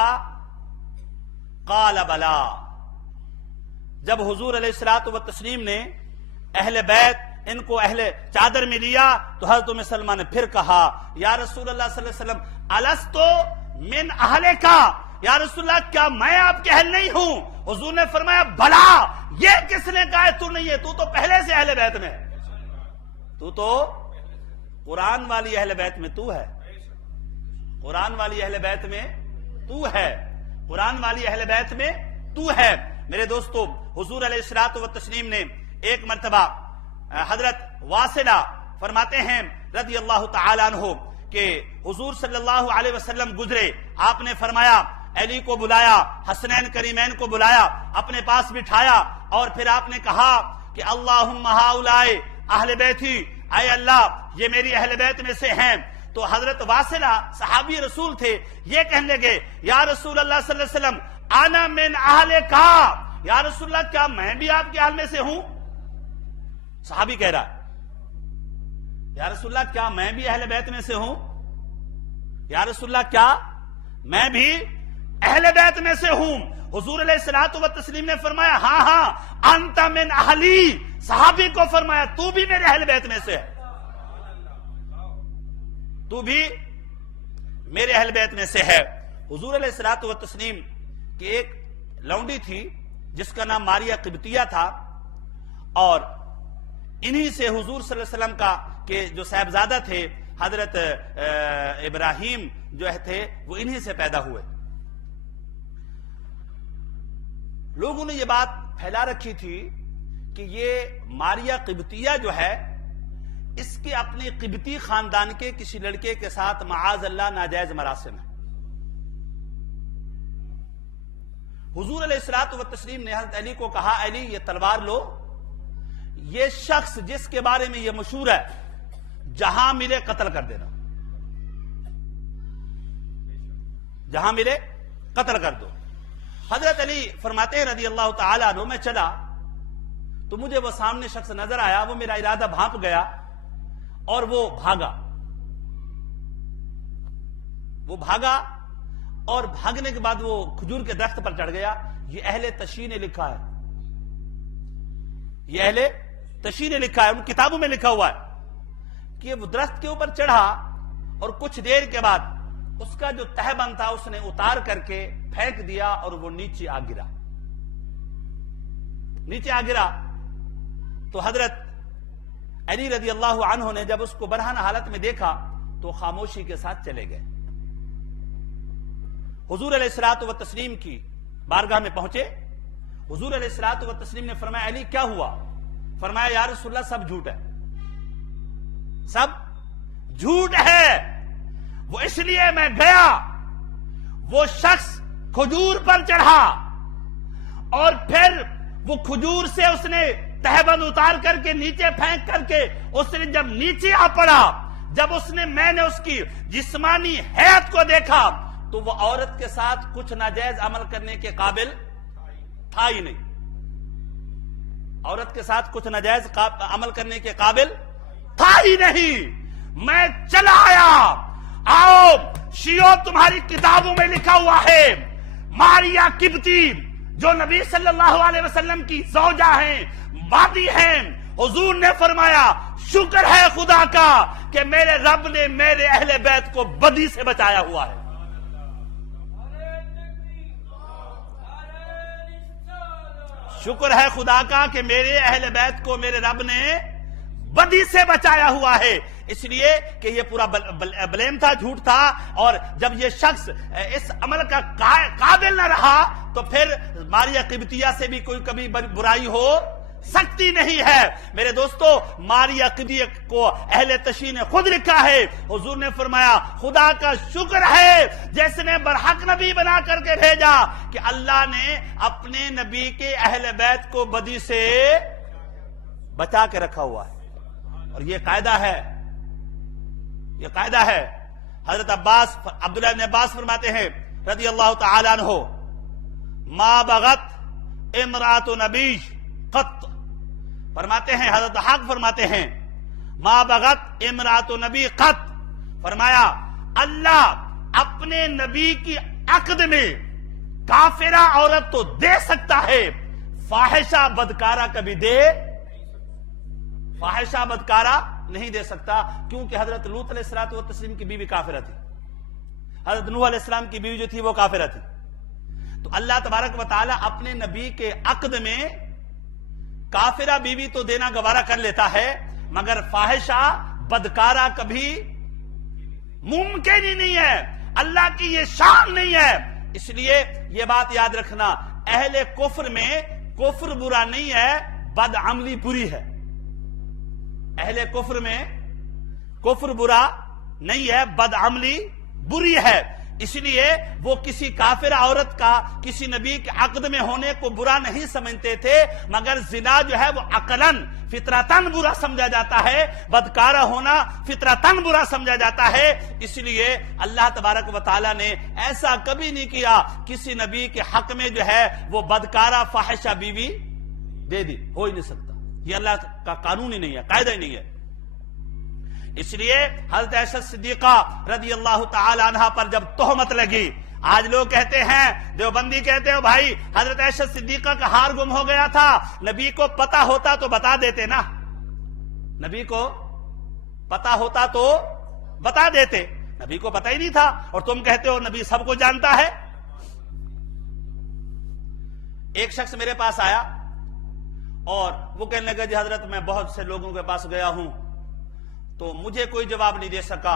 قال بلا. جب حضور علیہ الصلوۃ والتسلیم نے اہل بیت ان کو اہل چادر میں لیا تو حضرت ام سلمہ نے پھر کہا یا رسول اللہ صلی اللہ علیہ وسلم الستو من اہل کا، یا رسول اللہ کیا میں آپ کے اہل نہیں ہوں؟ حضور نے فرمایا بلا، یہ کس نے کہا ہے تو نہیں ہے، تو پہلے سے اہل بیت میں، تو قرآن والی اہل بیت میں تو ہے، قرآن والی اہل بیت میں تو ہے، قرآن والی اہل بیت میں تو ہے۔ میرے دوستو، حضور علیہ الصلوۃ والتسلیم نے ایک مرتبہ حضرت واصلہ فرماتے ہیں رضی اللہ تعالیٰ عنہ کہ حضور صلی اللہ علیہ وسلم گزرے، آپ نے فرمایا علی کو بلایا، حسنین کریمین کو بلایا، اپنے پاس بٹھایا اور پھر آپ نے کہا کہ اللہم ہؤلاء اہل بیتی، اے اللہ یہ میری اہل بیت میں سے ہیں۔ تو حضرت واصلہ صحابی رسول تھے، یہ کہنے لگے یا رسول اللہ صلی اللہ علیہ وسلم انا من اہل کا، یا رسول اللہ کیا میں بھی آپ کے اہل میں سے ہوں؟ صحابی کہہ رہا ہے یا رسول اللہ کیا میں بھی اہل بیت میں سے ہوں؟ یا رسول اللہ کیا میں بھی اہل بیت میں سے ہوں؟ حضور علیہ الصلوۃ والتسلیم نے فرمایا ہاں ہاں انت من اہلی، صحابی کو فرمایا تو بھی میرے اہل بیت میں سے ہے، تو بھی میرے اہل بیت میں سے ہے۔ حضور علیہ الصلوۃ والتسلیم کی ایک لونڈی تھی جس کا نام ماریہ قبطیہ تھا، اور انہی سے حضور صلی اللہ علیہ وسلم کا کہ جو صاحبزادہ تھے حضرت ابراہیم جو تھے وہ انہی سے پیدا ہوئے۔ لوگوں نے یہ بات پھیلا رکھی تھی کہ یہ ماریہ قبطیہ جو ہے اس کے اپنے قبطی خاندان کے کسی لڑکے کے ساتھ معاذ اللہ ناجائز مراسم ہے۔ حضور علیہ الصلوۃ والتسلیم نے حضرت علی کو کہا علی یہ تلوار لو، یہ شخص جس کے بارے میں یہ مشہور ہے جہاں ملے قتل کر دینا، جہاں ملے قتل کر دو۔ حضرت علی فرماتے ہیں رضی اللہ تعالیٰ عنہ میں چلا تو مجھے وہ سامنے شخص نظر آیا، وہ میرا ارادہ بھانپ گیا اور وہ بھاگا اور بھاگنے کے بعد وہ کھجور کے درخت پر چڑھ گیا۔ یہ اہل تشیع نے لکھا ہے، یہ اہل تشیع نے لکھا ہے، ان کتابوں میں لکھا ہوا ہے کہ وہ درخت کے اوپر چڑھا اور کچھ دیر کے بعد اس کا جو تہبند تھا اس نے اتار کر کے پھینک دیا اور وہ نیچے آ گرا۔ تو حضرت علی رضی اللہ عنہ نے جب اس کو برہنہ حالت میں دیکھا تو خاموشی کے ساتھ چلے گئے۔ حضور علیہ الصلوۃ والتسلیم کی بارگاہ میں پہنچے، حضور علیہ الصلوۃ والتسلیم نے فرمایا علی کیا ہوا؟ فرمایا یا رسول اللہ سب جھوٹ ہے، سب جھوٹ ہے، وہ اس لیے میں گیا، وہ شخص کھجور پر چڑھا اور پھر وہ کھجور سے اس نے تہبند اتار کر کے نیچے پھینک کر کے اس نے جب نیچے آ پڑا، جب میں نے اس کی جسمانی حیات کو دیکھا تو وہ عورت کے ساتھ کچھ ناجائز عمل کرنے کے قابل تھا ہی نہیں، عورت کے ساتھ کچھ ناجائز عمل کرنے کے قابل تھا ہی نہیں۔ میں چلا آیا، آؤ شیعو تمہاری کتابوں میں لکھا ہوا ہے ماریہ قبطی جو نبی صلی اللہ علیہ وسلم کی زوجہ ہیں، وادی ہیں، حضور نے فرمایا شکر ہے خدا کا کہ میرے رب نے میرے اہل بیت کو بدی سے بچایا ہوا ہے۔ شکر ہے خدا کا کہ میرے اہل بیت کو میرے رب نے بدی سے بچایا ہوا ہے، اس لیے کہ یہ پورا بلیم تھا، جھوٹ تھا، اور جب یہ شخص اس عمل کا قابل نہ رہا تو پھر ماریہ قبطیہ سے بھی کوئی کبھی برائی ہو سکتی نہیں ہے۔ میرے دوستو ماریہ قبطیہ کو اہل تشیع نے خود لکھا ہے، حضور نے فرمایا خدا کا شکر ہے جس نے برحق نبی بنا کر کے بھیجا کہ اللہ نے اپنے نبی کے اہل بیت کو بدی سے بچا کے رکھا ہوا ہے، اور یہ قاعدہ ہے، یہ قاعدہ ہے۔ حضرت عبداللہ بن عباس فرماتے ہیں رضی اللہ تعالی عنہ ما بغت امرات نبی قط، فرماتے ہیں حضرت حق فرماتے ہیں ما بغت امرات نبی قط، فرمایا اللہ اپنے نبی کی عقد میں کافرہ عورت تو دے سکتا ہے، فاحشہ بدکارہ کبھی دے، فاحشہ بدکارہ نہیں دے سکتا، کیونکہ حضرت لوط علیہ الصلوۃ والتسلیم کی بیوی کافرہ تھی، حضرت نوح علیہ السلام کی بیوی جو تھی وہ کافرہ تھی۔ تو اللہ تبارک و تعالی اپنے نبی کے عقد میں کافرہ بیوی تو دینا گوارا کر لیتا ہے، مگر فاحشہ بدکارہ کبھی ممکن ہی نہیں ہے، اللہ کی یہ شان نہیں ہے۔ اس لیے یہ بات یاد رکھنا، اہل کفر میں کفر برا نہیں ہے، بد عملی بری ہے۔ اہل کفر میں کفر برا نہیں ہے، بد عملی بری ہے۔ اس لیے وہ کسی کافر عورت کا کسی نبی کے عقد میں ہونے کو برا نہیں سمجھتے تھے، مگر زنا جو ہے وہ عقلاً فطرتاً برا سمجھا جاتا ہے، بدکارہ ہونا فطرتاً برا سمجھا جاتا ہے۔ اس لیے اللہ تبارک و تعالیٰ نے ایسا کبھی نہیں کیا کسی نبی کے حق میں جو ہے وہ بدکارہ فاحشہ بیوی دے دی، ہو ہی نہیں سکتا، یہ اللہ کا قانون ہی نہیں ہے، قاعدہ ہی نہیں ہے۔ اس لیے حضرت عائشہ صدیقہ رضی اللہ تعالی عنہ پر جب تہمت لگی، آج لوگ کہتے ہیں، دیوبندی کہتے ہیں بھائی حضرت عائشہ صدیقہ کا ہار گم ہو گیا تھا، نبی کو پتا ہوتا تو بتا دیتے نا، نبی کو پتا ہوتا تو بتا دیتے، نبی کو پتا ہی نہیں تھا، اور تم کہتے ہو نبی سب کو جانتا ہے۔ ایک شخص میرے پاس آیا اور وہ کہنے لگا جی حضرت میں بہت سے لوگوں کے پاس گیا ہوں تو مجھے کوئی جواب نہیں دے سکا،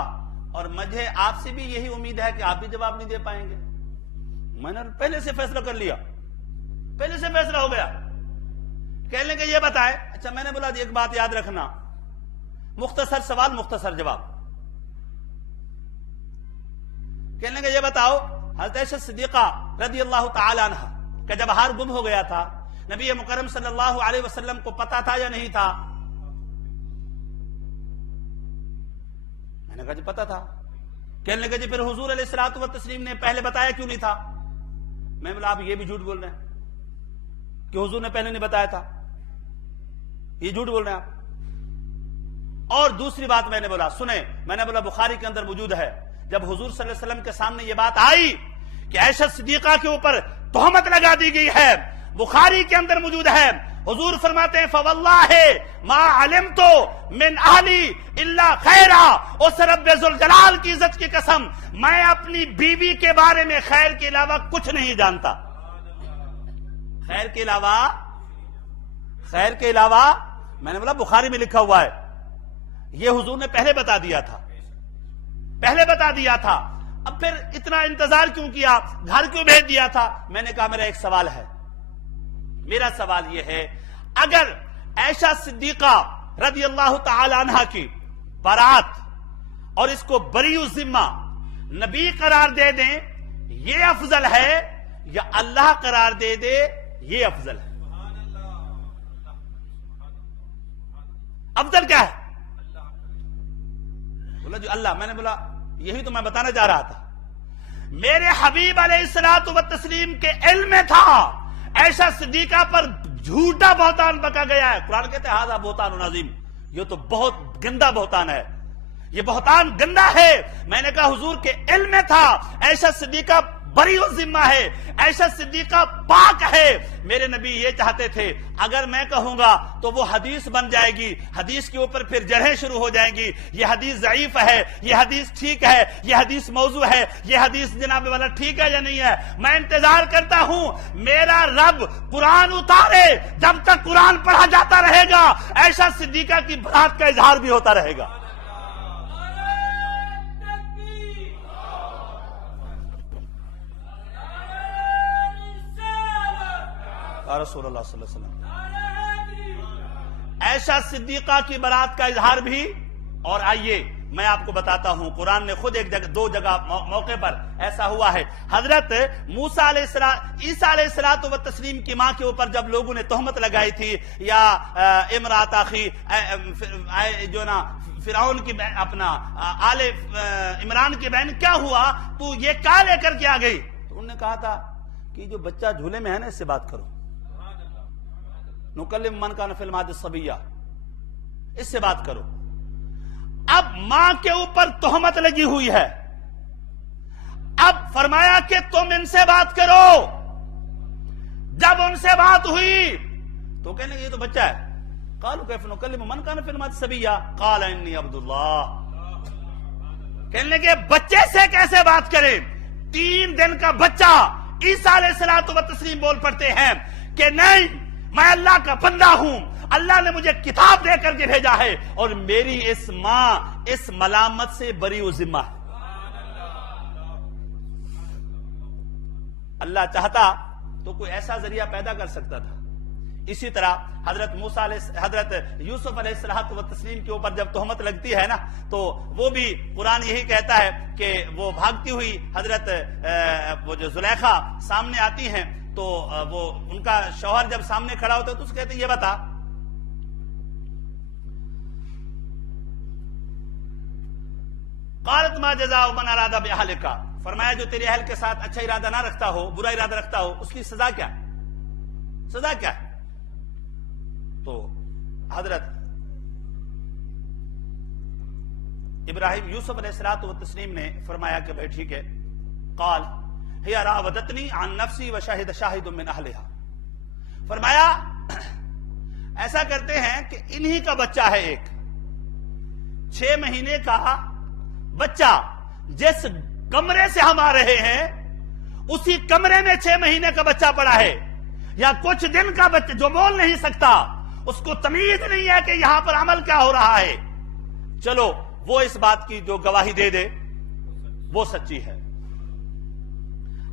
اور مجھے آپ سے بھی یہی امید ہے کہ آپ بھی جواب نہیں دے پائیں گے۔ میں نے پہلے سے فیصلہ کر لیا، پہلے سے فیصلہ ہو گیا۔ کہنے لگے یہ بتائے، اچھا میں نے بولا ایک بات یاد رکھنا، مختصر سوال مختصر جواب۔ کہنے لگے یہ بتاؤ، حضرت عائشہ صدیقہ رضی اللہ تعالی عنہ کہ جب ہار گم ہو گیا تھا، نبی مکرم صلی اللہ علیہ وسلم کو پتا تھا یا نہیں تھا؟ میں نے کہا جی پتا تھا۔ کہنے لگے جی پھر حضور علیہ الصلوۃ والتسلیم نے پہلے بتایا کیوں نہیں تھا؟ میں بولا آپ یہ بھی جھوٹ بول رہے ہیں کہ حضور نے پہلے نہیں بتایا تھا، یہ جھوٹ بول رہے ہیں آپ۔ اور دوسری بات میں نے بولا سنیں، میں نے بولا بخاری کے اندر موجود ہے، جب حضور صلی اللہ علیہ وسلم کے سامنے یہ بات آئی کہ عائشہ صدیقہ کے اوپر تہمت لگا دی گئی ہے، بخاری کے اندر موجود ہے، حضور فرماتے ہیں فواللہ ما علمت من اہلی الا خیرا، اس رب ذوالجلال کی عزت کی قسم میں اپنی بیوی کے بارے میں خیر کے علاوہ کچھ نہیں جانتا۔ خیر کے علاوہ میں نے بولا بخاری میں لکھا ہوا ہے، یہ حضور نے پہلے بتا دیا تھا، اب پھر اتنا انتظار کیوں کیا، گھر کیوں بھیج دیا تھا؟ میں نے کہا میرا ایک سوال ہے، میرا سوال یہ ہے اگر عائشہ صدیقہ رضی اللہ تعالی عنہ کی برات اور اس کو بری الذمہ نبی قرار دے دیں یہ افضل ہے یا اللہ قرار دے دے یہ افضل ہے؟ افضل کیا ہے؟ بولا جی اللہ۔ میں نے بولا یہی تو میں بتانا چاہ رہا تھا، میرے حبیب علیہ الصلوۃ والتسلیم کے علم میں تھا عائشہ صدیقہ پر جھوٹا بہتان بکا گیا ہے۔ قرآن کہتے ہیں ھذا بہتان عظیم، یہ تو بہت گندا بہتان ہے، یہ بہتان گندا ہے۔ میں نے کہا حضور کے علم میں تھا عائشہ صدیقہ بری الذمہ ہے، عائشہ صدیقہ پاک ہے۔ میرے نبی یہ چاہتے تھے اگر میں کہوں گا تو وہ حدیث بن جائے گی، حدیث کے اوپر پھر جرحیں شروع ہو جائیں گی، یہ حدیث ضعیف ہے، یہ حدیث ٹھیک ہے، یہ حدیث موضوع ہے، یہ حدیث جناب والا ٹھیک ہے یا نہیں ہے۔ میں انتظار کرتا ہوں میرا رب قرآن اتارے، جب تک قرآن پڑھا جاتا رہے گا عائشہ صدیقہ کی برات کا اظہار بھی ہوتا رہے گا۔ رسول اللہ صلی اللہ علیہ وسلم عائشہ صدیقہ کی برات کا اظہار بھی۔ اور آئیے میں آپ کو بتاتا ہوں، قرآن نے خود دو جگہ موقع پر ایسا ہوا ہے۔ حضرت عیسیٰ علیہ الصلوۃ والتسلیم کی ماں کے اوپر جب لوگوں نے تہمت لگائی تھی یا امرات اخی جو نا فرعون کی اپنا آل عمران کی بہن، کیا ہوا تو یہ کیا لے کر کے آ گئی؟ تو انہوں نے کہا تھا کہ جو بچہ جھولے میں ہے نا اس سے بات کرو، نکلم من کان فی المہد صبیہ، اس سے بات کرو۔ اب ماں کے اوپر تہمت لگی ہوئی ہے، اب فرمایا کہ تم ان سے بات کرو۔ جب ان سے بات ہوئی تو کہنے لگے یہ تو بچہ ہے، قالوا كيف نكلم من كان في المهد صبيا قال اني عبد الله. کہنے لگے بچے سے کیسے بات کریں؟ 3 دن کا بچہ عیسیٰ علیہ الصلوۃ والتسلیم بول پڑتے ہیں کہ نہیں، میں اللہ کا بندہ ہوں، اللہ نے مجھے کتاب دے کر کے بھیجا ہے، اور میری اس ماں اس ملامت سے بری و ذمہ ہے. اللہ چاہتا تو کوئی ایسا ذریعہ پیدا کر سکتا تھا. اسی طرح حضرت یوسف علیہ الصلوۃ والتسلیم کے اوپر جب تہمت لگتی ہے نا، تو وہ بھی قرآن یہی کہتا ہے کہ وہ بھاگتی ہوئی حضرت وہ جو زلیخا سامنے آتی ہیں، تو وہ ان کا شوہر جب سامنے کھڑا ہوتا ہے تو اس کہتے ہیں یہ بتا قالت ما جزاء من اراد باهلك، فرمایا جو تیرے اہل کے ساتھ اچھا ارادہ نہ رکھتا ہو، برا ارادہ رکھتا ہو، اس کی سزا کیا ہے؟ سزا کیا ہے؟ تو حضرت ابراہیم یوسف علیہ الصلوۃ والتسلیم نے فرمایا کہ بھائی ٹھیک ہے. قال ہی راودتنی عن نفسی وشاہد شاہد من اہلہا، فرمایا ایسا کرتے ہیں کہ انہی کا بچہ ہے، ایک 6 مہینے کا بچہ، جس کمرے سے ہم آ رہے ہیں اسی کمرے میں 6 مہینے کا بچہ پڑا ہے، یا کچھ دن کا بچہ جو بول نہیں سکتا، اس کو تمیز نہیں ہے کہ یہاں پر عمل کیا ہو رہا ہے. چلو وہ اس بات کی جو گواہی دے دے وہ سچی ہے.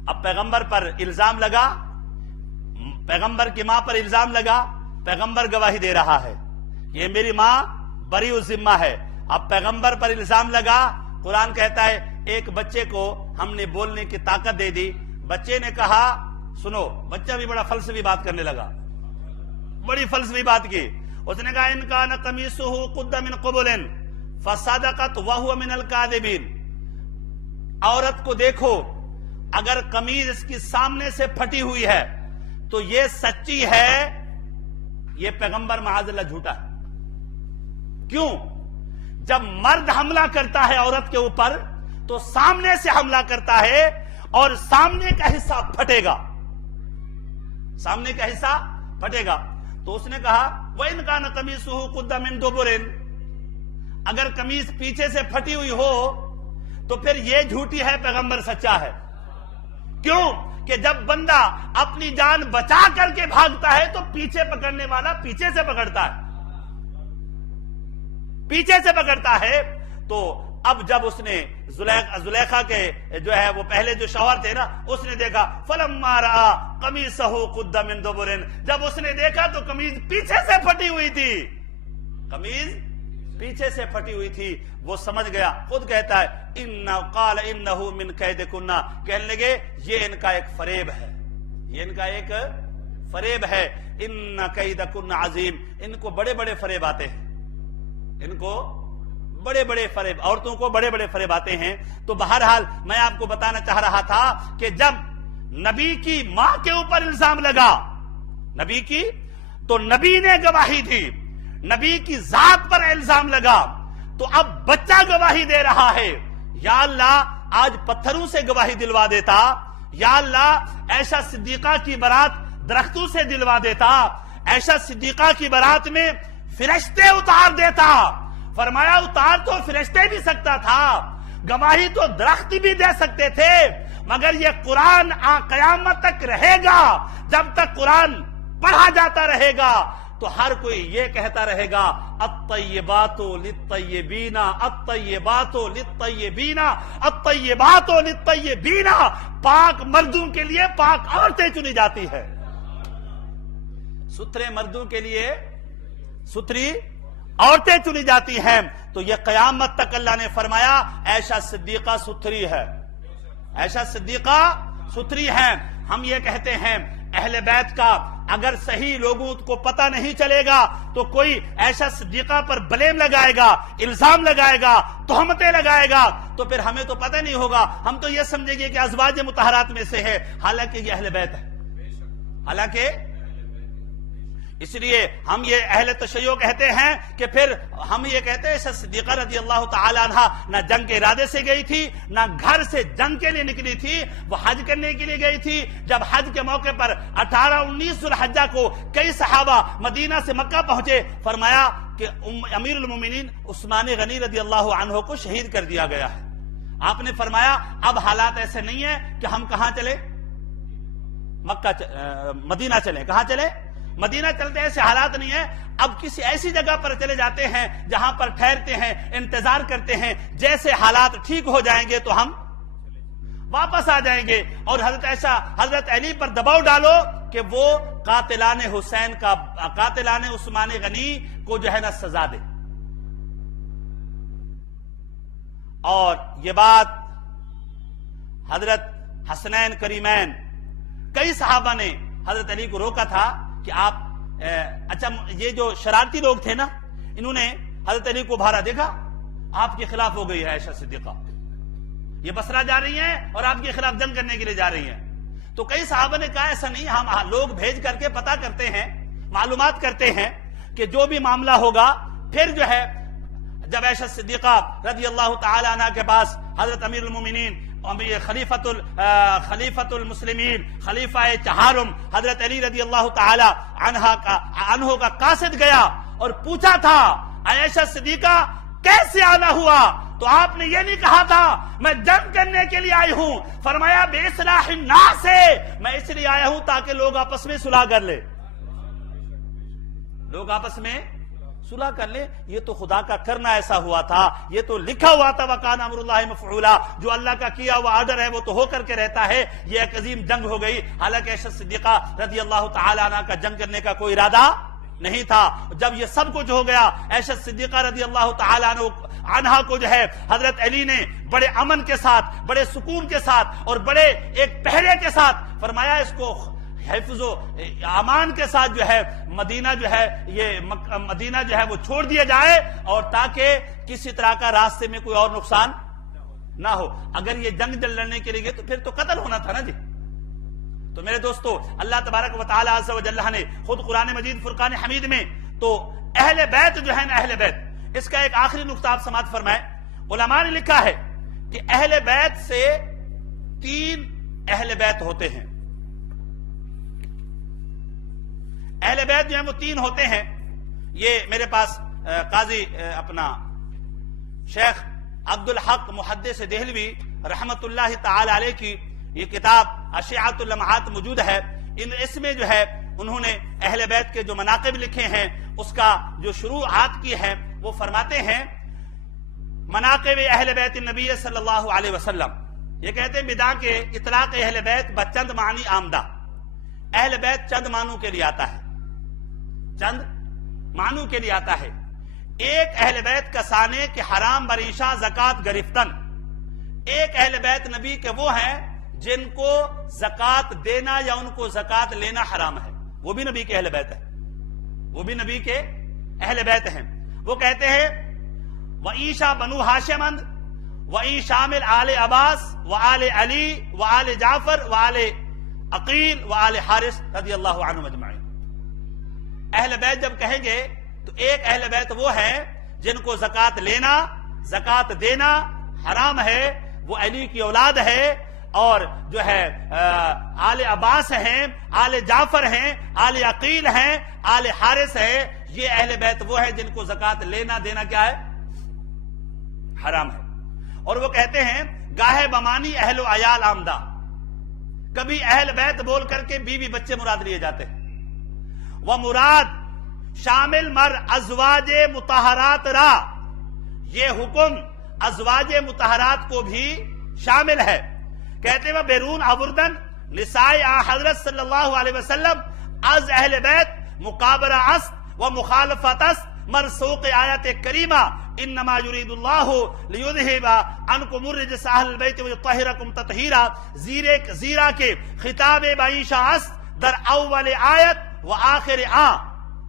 اب پیغمبر پر الزام لگا، پیغمبر کی ماں پر الزام لگا، پیغمبر گواہی دے رہا ہے یہ میری ماں بری و ذمہ ہے. اب پیغمبر پر الزام لگا، قرآن کہتا ہے ایک بچے کو ہم نے بولنے کی طاقت دے دی. بچے نے کہا، سنو، بچہ بھی بڑا فلسفی بات کرنے لگا، بڑی فلسفی بات کی. اس نے کہا ان کان قمیصہ قد من قبل فصدقت وهو من الكاذبین، عورت کو دیکھو اگر قمیض اس کی سامنے سے پھٹی ہوئی ہے تو یہ سچی ہے، یہ پیغمبر معاذ اللہ جھوٹا ہے. کیوں؟ جب مرد حملہ کرتا ہے عورت کے اوپر تو سامنے سے حملہ کرتا ہے اور سامنے کا حصہ پھٹے گا، سامنے کا حصہ پھٹے گا. تو اس نے کہا وَإِنْ كَانَ قَمِيصُهُ قُدَّ مِنْ دُبُرٍ، اگر قمیض پیچھے سے پھٹی ہوئی ہو تو پھر یہ جھوٹی ہے، پیغمبر سچا ہے. کیوں کہ جب بندہ اپنی جان بچا کر کے بھاگتا ہے تو پیچھے پکڑنے والا پیچھے سے پکڑتا ہے، پیچھے سے پکڑتا ہے. تو اب جب اس نے زلیخا کے جو ہے وہ پہلے جو شوہر تھے نا، اس نے دیکھا فَلَمَّا رَأَى قَمِيصَهُ قُدَّ مِن دُبُرٍ، جب اس نے دیکھا تو قمیض پیچھے سے پھٹی ہوئی تھی، قمیض پیچھے سے پھٹی ہوئی تھی. وہ سمجھ گیا، خود کہتا ہے قال انه من کیدکن، کہنے لگے یہ ان کا ایک فریب ہے، یہ ان کا ایک فریب ہے. ان کیدکن عظیم، ان کو بڑے بڑے فریب آتے ہیں، ان کو بڑے بڑے فریب، عورتوں کو بڑے بڑے فریب آتے ہیں. تو بہرحال میں آپ کو بتانا چاہ رہا تھا کہ جب نبی کی ماں کے اوپر الزام لگا، نبی کی، تو نبی نے گواہی دی، نبی کی ذات پر الزام لگا، تو اب بچہ گواہی دے رہا ہے. یا اللہ آج پتھروں سے گواہی دلوا دیتا، یا اللہ ایسا صدیقہ کی برات درختوں سے دلوا دیتا، ایسا صدیقہ کی برات میں فرشتے اتار دیتا. فرمایا اتار تو فرشتے بھی سکتا تھا، گواہی تو درخت بھی دے سکتے تھے، مگر یہ قرآن قیامت تک رہے گا. جب تک قرآن پڑھا جاتا رہے گا تو ہر کوئی یہ کہتا رہے گا الطیبات للطیبین، الطیبات للطیبین، الطیبات للطیبین. پاک مردوں کے لیے پاک عورتیں چنی جاتی ہے، ستھرے مردوں کے لیے ستھری عورتیں چنی جاتی ہیں. تو یہ قیامت تک اللہ نے فرمایا ایشا صدیقہ ستھری ہے، ایشا صدیقہ ستھری ہے. ہم یہ کہتے ہیں اہل بیت کا اگر صحیح لوگوں کو پتہ نہیں چلے گا تو کوئی ایشا صدیقہ پر بلیم لگائے گا، الزام لگائے گا، تہمتیں لگائے گا، تو پھر ہمیں تو پتہ نہیں ہوگا، ہم تو یہ سمجھیں گے کہ ازواج مطہرات میں سے ہے، حالانکہ یہ اہل بیت ہے، حالانکہ اس لیے ہم یہ اہل تشیع کہتے ہیں کہ پھر ہم یہ کہتے ہیں صدیقہ رضی اللہ تعالی عنہ نہ جنگ کے ارادے سے گئی تھی، نہ گھر سے جنگ کے لیے نکلی تھی، وہ حج کرنے کے لیے گئی تھی۔ جب حج کے موقع پر 18-19 ذوالحجہ کو کئی صحابہ مدینہ سے مکہ پہنچے، فرمایا کہ امیر المومنین عثمان غنی رضی اللہ عنہ کو شہید کر دیا گیا ہے۔ آپ نے فرمایا اب حالات ایسے نہیں ہیں کہ ہم کہاں چلے، مدینہ چلیں۔ کہاں چلے؟ مدینہ چلتے ایسے حالات نہیں ہیں، اب کسی ایسی جگہ پر چلے جاتے ہیں جہاں پر ٹھہرتے ہیں، انتظار کرتے ہیں، جیسے حالات ٹھیک ہو جائیں گے تو ہم واپس آ جائیں گے۔ اور حضرت علی پر دباؤ ڈالو کہ وہ قاتلان عثمان غنی کو جو ہے نا سزا دے۔ اور یہ بات حضرت حسنین کریمین کئی صحابہ نے حضرت علی کو روکا تھا کہ آپ اچھا یہ جو شرارتی لوگ تھے نا، انہوں نے حضرت علی کو بھارا، دیکھا آپ کے خلاف ہو گئی ہے عائشہ صدیقہ، یہ بصرہ جا رہی ہیں اور آپ کے خلاف جنگ کرنے کے لیے جا رہی ہیں۔ تو کئی صحابہ نے کہا ایسا نہیں، ہم لوگ بھیج کر کے پتہ کرتے ہیں، معلومات کرتے ہیں کہ جو بھی معاملہ ہوگا، پھر جو ہے جب عائشہ صدیقہ رضی اللہ تعالی عنہ کے پاس حضرت امیر المومنین خلیفۃ المسلمین خلیفہ چہارم حضرت علی رضی اللہ تعالی عنہ کا قاصد گیا اور پوچھا تھا عائشہ صدیقہ کیسے آنا ہوا، تو آپ نے یہ نہیں کہا تھا میں جنگ کرنے کے لیے آئی ہوں، فرمایا بے اصلاح الناس ہے، میں اس لیے آیا ہوں تاکہ لوگ آپس میں صلح کر لے، لوگ آپس میں صلح کر لے۔ یہ تو خدا کا کرنا ایسا ہوا تھا، یہ تو لکھا ہوا تھا وَكَانَ أَمْرُ اللَّهِ مَفْعُولًا، جو اللہ کا کیا ہوا آرڈر ہے وہ تو ہو کر کے رہتا ہے۔ یہ ایک عظیم جنگ ہو گئی، حالانکہ عائشہ صدیقہ رضی اللہ تعالی عنہ کا جنگ کرنے کا کوئی ارادہ نہیں تھا۔ جب یہ سب کچھ ہو گیا، عائشہ صدیقہ رضی اللہ تعالی عنہ کو جو ہے حضرت علی نے بڑے امن کے ساتھ، بڑے سکون کے ساتھ اور بڑے ایک پہرے کے ساتھ فرمایا اس کو حفظ و امان کے ساتھ جو ہے مدینہ جو ہے وہ چھوڑ دیا جائے، اور تاکہ کسی طرح کا راستے میں کوئی اور نقصان نہ ہو۔ اگر یہ جنگ لڑنے کے لیے گئے تو پھر تو قتل ہونا تھا نا جی۔ تو میرے دوستو، اللہ تبارک و تعالی عز و جل نے خود قرآن مجید فرقان حمید میں تو اہل بیت جو ہے نا، اہل بیت، اس کا ایک آخری نقطہ آپ سماعت فرمائیں۔ علماء نے لکھا ہے کہ اہل بیت سے 3 اہل بیت ہوتے ہیں۔ اہل بیت جو ہیں وہ 3 ہوتے ہیں۔ یہ میرے پاس قاضی اپنا شیخ عبدالحق محدث دہلوی رحمت اللہ تعالی علیہ کی یہ کتاب اشعۃ اللمعات موجود ہے۔ اس میں جو ہے انہوں نے اہل بیت کے جو مناقب لکھے ہیں، اس کا جو شروعات کی ہے، وہ فرماتے ہیں مناقب اہل بیت النبی صلی اللہ علیہ وسلم۔ یہ کہتے ہیں بدا کے اطلاق اہل بیت بچند معنی آمدہ، اہل بیت چند معنوں کے لیے آتا ہے، چند معنوں کے لیے آتا ہے۔ ایک اہل بیت کا سانے کہ حرام بریشہ زکات گرفتن، ایک اہل بیت نبی کے وہ ہیں جن کو زکات دینا یا ان کو زکات لینا حرام ہے، وہ بھی نبی کے اہل بیت ہے، وہ بھی نبی کے اہل بیت ہیں۔ وہ کہتے ہیں وَعِيشَا بنو ہاشمند وَعِي شامل آل عباس وآل علی وآل جعفر وآل عقیل وآل حارث رضی اللہ عنہم اجمعین۔ اہل بیت جب کہیں گے تو ایک اہل بیت وہ ہیں جن کو زکات لینا، زکات دینا حرام ہے، وہ علی کی اولاد ہے، اور جو ہے آل عباس ہیں، آل جعفر ہیں، آل عقیل ہیں، آل حارث ہے۔ یہ اہل بیت وہ ہے جن کو زکات لینا دینا کیا ہے؟ حرام ہے۔ اور وہ کہتے ہیں گاہے بمانی اہل و عیال آمدہ، کبھی اہل بیت بول کر کے بیوی بچے مراد لیے جاتے ہیں۔ وہ مراد شامل مر ازواج مطہرات را، یہ حکم ازواج مطہرات کو بھی شامل ہے۔ کہتے ہیں وہ بیرون آوردن نساء حضرت صلی اللہ علیہ وسلم از اہل بیت مقابرہ است و مخالفت است مرسوق آیت کریمہ انما یرید اللہ لیذہب عنکم الرجس اہل البیت ویطہرکم تطہیرا، زیرا کے خطاب بعیشہ است در اول آیت و آخر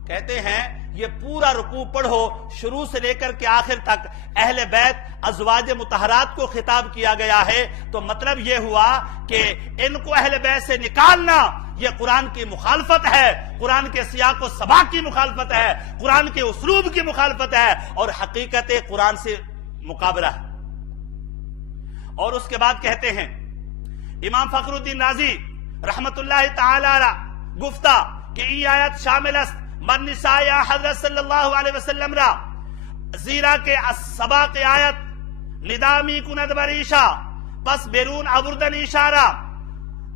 کہتے ہیں یہ پورا رکوع پڑھو شروع سے لے کر کے آخر تک اہل بیت ازواج مطہرات کو خطاب کیا گیا ہے، تو مطلب یہ ہوا کہ ان کو اہل بیت سے نکالنا یہ قرآن کی مخالفت ہے، قرآن کے سیاق و سباق کی مخالفت ہے، قرآن کے اسلوب کی مخالفت ہے اور حقیقت قرآن سے مقابلہ ہے۔ اور اس کے بعد کہتے ہیں امام فخر الدین رازی رحمت اللہ تعالی علیہ گفتہ کہ یہ آیت شامل است من نساء حضرت صلی اللہ علیہ وسلم را، زیرا کہ سباق آیت ندامی کند بر ایشا، پس بیرون آوردن ایشا را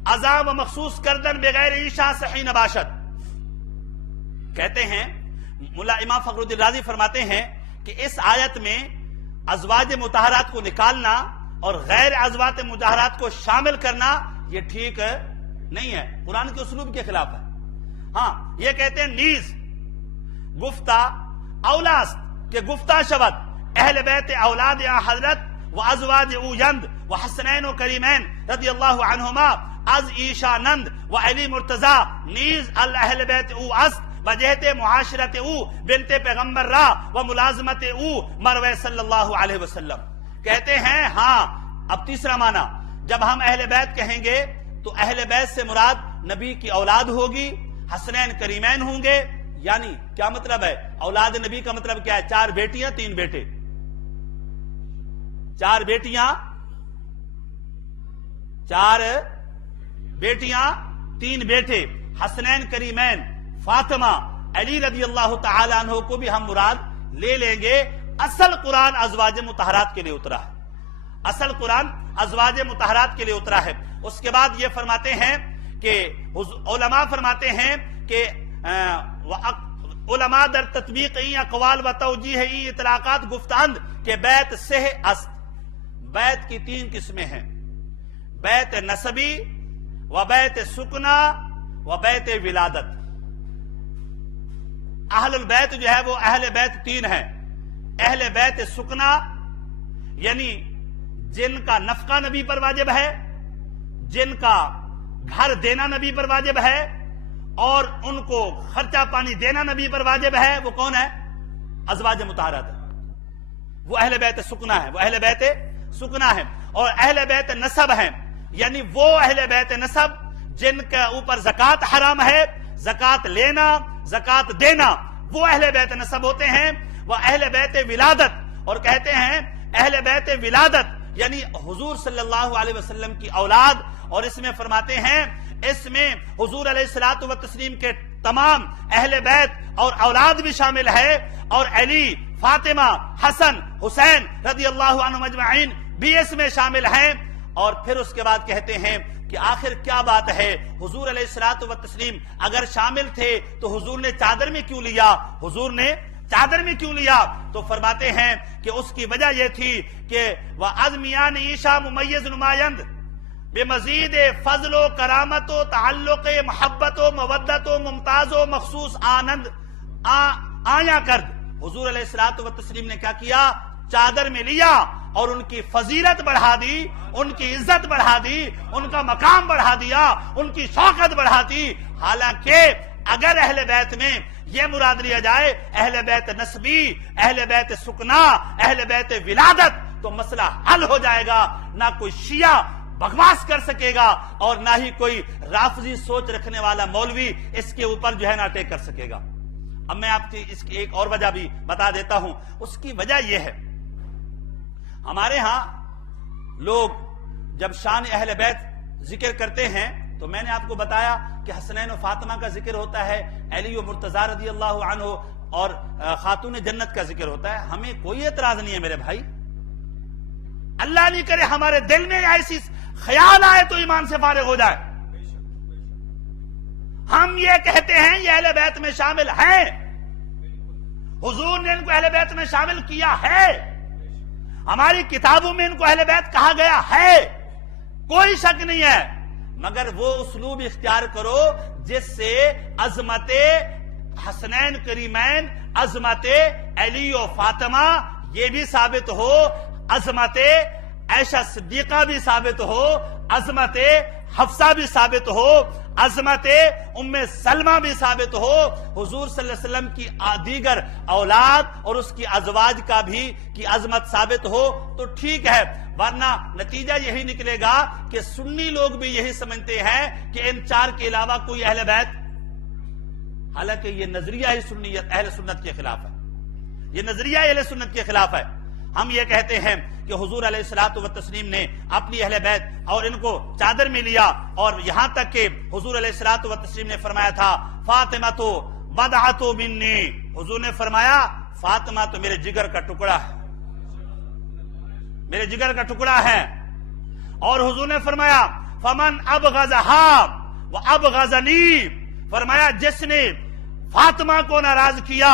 عذاب و مخصوص کردن بغیر ایشا صحیح نباشد۔ کہتے ہیں مولا امام فخر الدین رازی فرماتے ہیں کہ اس آیت میں ازواج مطہرات کو نکالنا اور غیر ازواج مطہرات کو شامل کرنا یہ ٹھیک نہیں ہے، قرآن کے اسلوب کے خلاف ہے۔ ہاں یہ کہتے ہیں نیز گفتہ اولاست کہ گفتہ شود اہل بیت اولاد حضرت و ازواج او یند و حسنین و کریمین رضی اللہ عنہما از ایشا نند و علی مرتضی نیز اہل بیت او است بجہت معاشرت او بنت پیغمبر را و ملازمت او مروے صلی اللہ علیہ وسلم۔ کہتے ہیں ہاں اب تیسرا معنی، جب ہم اہل بیت کہیں گے تو اہل بیت سے مراد نبی کی اولاد ہوگی، حسنین کریمین ہوں گے، یعنی کیا مطلب ہے؟ اولاد نبی کا مطلب کیا ہے؟ 4 بیٹیاں 3 بیٹے، 4 بیٹیاں 3 بیٹے، حسنین کریمین فاطمہ علی رضی اللہ تعالی عنہ کو بھی ہم مراد لے لیں گے۔ اصل قرآن ازواج مطہرات کے لیے اترا ہے، اصل قرآن ازواج مطہرات کے لیے اترا ہے۔ اس کے بعد یہ فرماتے ہیں کہ علماء فرماتے ہیں کہ علماء در تطبیق اقوال و توجیہ اطلاقات گفتند کہ بیت سہ است۔ بیت کی 3 قسمیں ہیں، بیت نسبی و بیت سکنا و بیت ولادت۔ اہل البیت جو ہے وہ اہل بیت 3 ہیں، اہل بیت سکنا یعنی جن کا نفقہ نبی پر واجب ہے، جن کا گھر دینا نبی پر واجب ہے اور ان کو خرچہ پانی دینا نبی پر واجب ہے، وہ کون ہے؟ ازواج مطہرات ہے، وہ اہل بیت سکنا ہے، وہ اہل بیت سکنا ہے۔ اور اہل بیت نسب ہیں، یعنی وہ اہل بیت نسب جن کے اوپر زکوٰۃ حرام ہے، زکوٰۃ لینا زکوٰۃ دینا، وہ اہل بیت نسب ہوتے ہیں۔ وہ اہل بیت ولادت، اور کہتے ہیں اہل بیت ولادت یعنی حضور صلی اللہ علیہ وسلم کی اولاد، اور اس میں فرماتے ہیں اس میں حضور علیہ الصلوۃ والتسلیم کے تمام اہل بیت اور اولاد بھی شامل ہے، اور علی، فاطمہ، حسن، حسین رضی اللہ عنہم اجمعین بھی اس میں شامل ہیں۔ اور پھر اس کے بعد کہتے ہیں کہ آخر کیا بات ہے، حضور علیہ الصلوۃ والتسلیم اگر شامل تھے تو حضور نے چادر میں کیوں لیا؟ حضور نے چادر میں کیوں لیا؟ تو فرماتے ہیں کہ اس کی وجہ یہ تھی کہ وَعَزْمِيَانِ عِيشَا مُمَيِّزْ نُمَائِند بے مزید فضل و کرامت و تعلق محبت و مودت و ممتاز و مخصوص آنند آیا کرد۔ حضور علیہ الصلوۃ والتسلیم نے کیا کیا؟ چادر میں لیا اور ان کی فضیلت بڑھا دی، ان کی عزت بڑھا دی، ان کا مقام بڑھا دیا، ان کی شوکت بڑھا دی۔ حالانکہ اگر اہل بیت میں یہ مراد لیا جائے اہل بیت نسبی، اہل بیت سکنا، اہل بیت ولادت، تو مسئلہ حل ہو جائے گا، نہ کوئی شیعہ بکواس کر سکے گا اور نہ ہی کوئی رافضی سوچ رکھنے والا مولوی اس کے اوپر جو ہے نہ اٹیک کر سکے گا۔ اب میں آپ کی اس کی ایک اور وجہ بھی بتا دیتا ہوں۔ اس کی وجہ یہ ہے، ہمارے ہاں لوگ جب شان اہل بیت ذکر کرتے ہیں تو میں نے آپ کو بتایا کہ حسنین و فاطمہ کا ذکر ہوتا ہے، علی و مرتضی رضی اللہ عنہ اور خاتون جنت کا ذکر ہوتا ہے۔ ہمیں کوئی اعتراض نہیں ہے میرے بھائی، اللہ نہیں کرے ہمارے دل میں ایسی خیال آئے تو ایمان سے فارغ ہو جائے۔ ہم یہ کہتے ہیں یہ اہل بیت میں شامل ہیں، حضور نے ان کو اہل بیت میں شامل کیا ہے، ہماری کتابوں میں ان کو اہل بیت کہا گیا ہے، کوئی شک نہیں ہے، مگر وہ اسلوب اختیار کرو جس سے عظمت حسنین کریمین، عظمت علی و فاطمہ یہ بھی ثابت ہو، عظمت عائشہ صدیقہ بھی ثابت ہو، عظمت حفصہ بھی ثابت ہو، عظمت ام سلمہ بھی ثابت ہو، حضور صلی اللہ علیہ وسلم کی دیگر اولاد اور اس کی ازواج کا بھی کی عظمت ثابت ہو تو ٹھیک ہے، ورنہ نتیجہ یہی نکلے گا کہ سنی لوگ بھی یہی سمجھتے ہیں کہ ان چار کے علاوہ کوئی اہل بیت، حالانکہ یہ نظریہ ہی سنیت اہل سنت کے خلاف ہے، یہ نظریہ اہل سنت کے خلاف ہے۔ ہم یہ کہتے ہیں کہ حضور علیہ الصلوۃ والتسلیم نے اپنی اہل بیت اور ان کو چادر میں لیا، اور یہاں تک کہ حضور علیہ الصلوۃ والتسلیم نے فرمایا تھا فاطمہ تو بضعۃ منی، حضور نے فرمایا فاطمہ تو میرے جگر کا ٹکڑا ہے، میرے جگر کا ٹکڑا ہے، اور حضور نے فرمایا فمن ابغضها وابغضنی، فرمایا جس نے فاطمہ کو ناراض کیا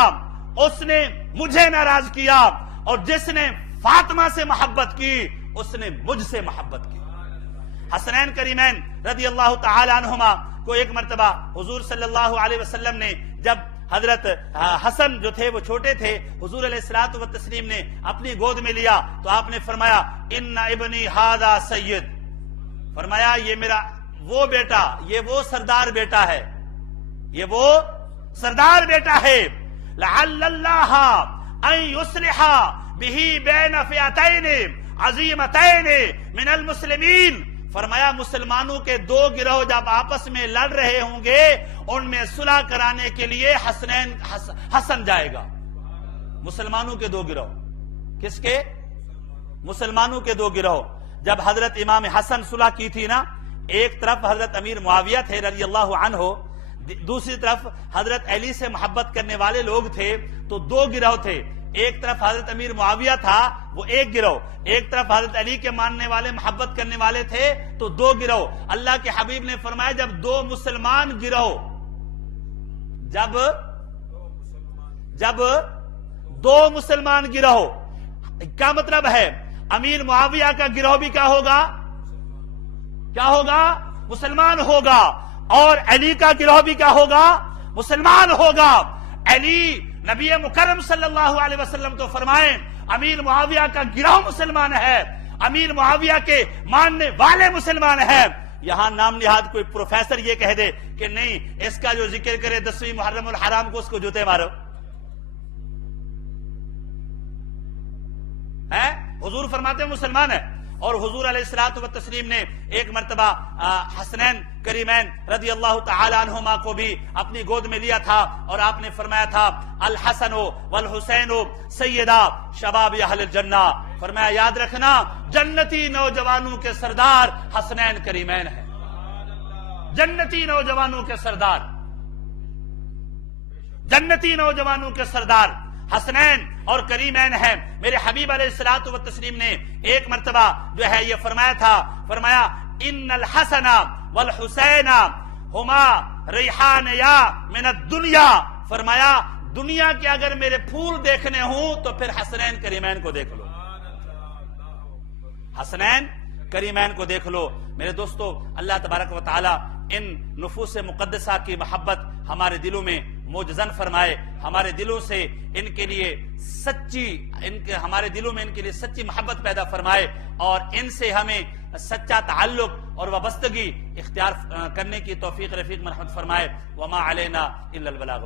اس نے مجھے ناراض کیا، اور جس نے فاطمہ سے محبت کی اس نے مجھ سے محبت کی۔ حسنین کریمین رضی اللہ تعالی عنہما کو ایک مرتبہ حضور صلی اللہ علیہ وسلم نے، جب حضرت حسن جو تھے وہ چھوٹے تھے، حضور علیہ الصلوۃ والتسلیم نے اپنی گود میں لیا تو آپ نے فرمایا ان ابنی ھذا سید، فرمایا یہ میرا وہ بیٹا، یہ وہ سردار بیٹا ہے، یہ وہ سردار بیٹا ہے، لعل اللہ ان یصلح بہ بین فئتین عظیمتین من المسلمین، فرمایا مسلمانوں کے دو گروہ جب آپس میں لڑ رہے ہوں گے ان میں صلح کرانے کے لیے حسن جائے گا۔ مسلمانوں کے دو گروہ، کس کے؟ مسلمانوں کے دو گروہ۔ جب حضرت امام حسن صلح کی تھی نا، ایک طرف حضرت امیر معاویہ تھے رضی اللہ عنہ، دوسری طرف حضرت علی سے محبت کرنے والے لوگ تھے، تو دو گروہ تھے، ایک طرف حضرت امیر معاویہ تھا وہ ایک گروہ، ایک طرف حضرت علی کے ماننے والے محبت کرنے والے تھے تو دو گروہ۔ اللہ کے حبیب نے فرمایا جب دو مسلمان گروہ، جب دو مسلمان گروہ، کیا مطلب ہے؟ امیر معاویہ کا گروہ بھی کیا ہوگا؟ کیا ہوگا؟ مسلمان ہوگا، اور علی کا گروہ بھی کیا ہوگا؟ مسلمان ہوگا۔ علی نبی مکرم صلی اللہ علیہ وسلم تو فرمائیں امیر معاویہ کا گروہ مسلمان ہے، امیر معاویہ کے ماننے والے مسلمان ہیں۔ یہاں نام نہاد کوئی پروفیسر یہ کہہ دے کہ نہیں اس کا جو ذکر کرے 10ویں محرم الحرام کو اس کو جوتے مارو، ہے؟ حضور فرماتے ہیں مسلمان ہے۔ اور حضور علیہ الصلوۃ والتسلیم نے ایک مرتبہ حسنین کریمین رضی اللہ تعالی عنہما کو بھی اپنی گود میں لیا تھا، اور آپ نے فرمایا تھا الحسن والحسین سیدا شباب اہل الجنہ، فرمایا یاد رکھنا جنتی نوجوانوں کے سردار حسنین کریمین ہے، جنتی نوجوانوں کے سردار، جنتی نوجوانوں کے سردار حسنین اور کریمین ہیں۔ میرے حبیب علیہ الصلوۃ والتسلیم نے ایک مرتبہ جو ہے یہ فرمایا تھا، فرمایا ان الحسن والحسین ہما ریحانیا من الدنیا، فرمایا دنیا کے اگر میرے پھول دیکھنے ہوں تو پھر حسنین کریمین کو دیکھ لو، حسنین کریمین کو دیکھ لو۔ میرے دوستو، اللہ تبارک و تعالی ان نفوس مقدسہ کی محبت ہمارے دلوں میں موجزن فرمائے، ہمارے دلوں سے ان کے لیے سچی ہمارے دلوں میں ان کے لیے سچی محبت پیدا فرمائے، اور ان سے ہمیں سچا تعلق اور وابستگی اختیار کرنے کی توفیق رفیق مرحمت فرمائے۔ وما علینا الا البلاغ۔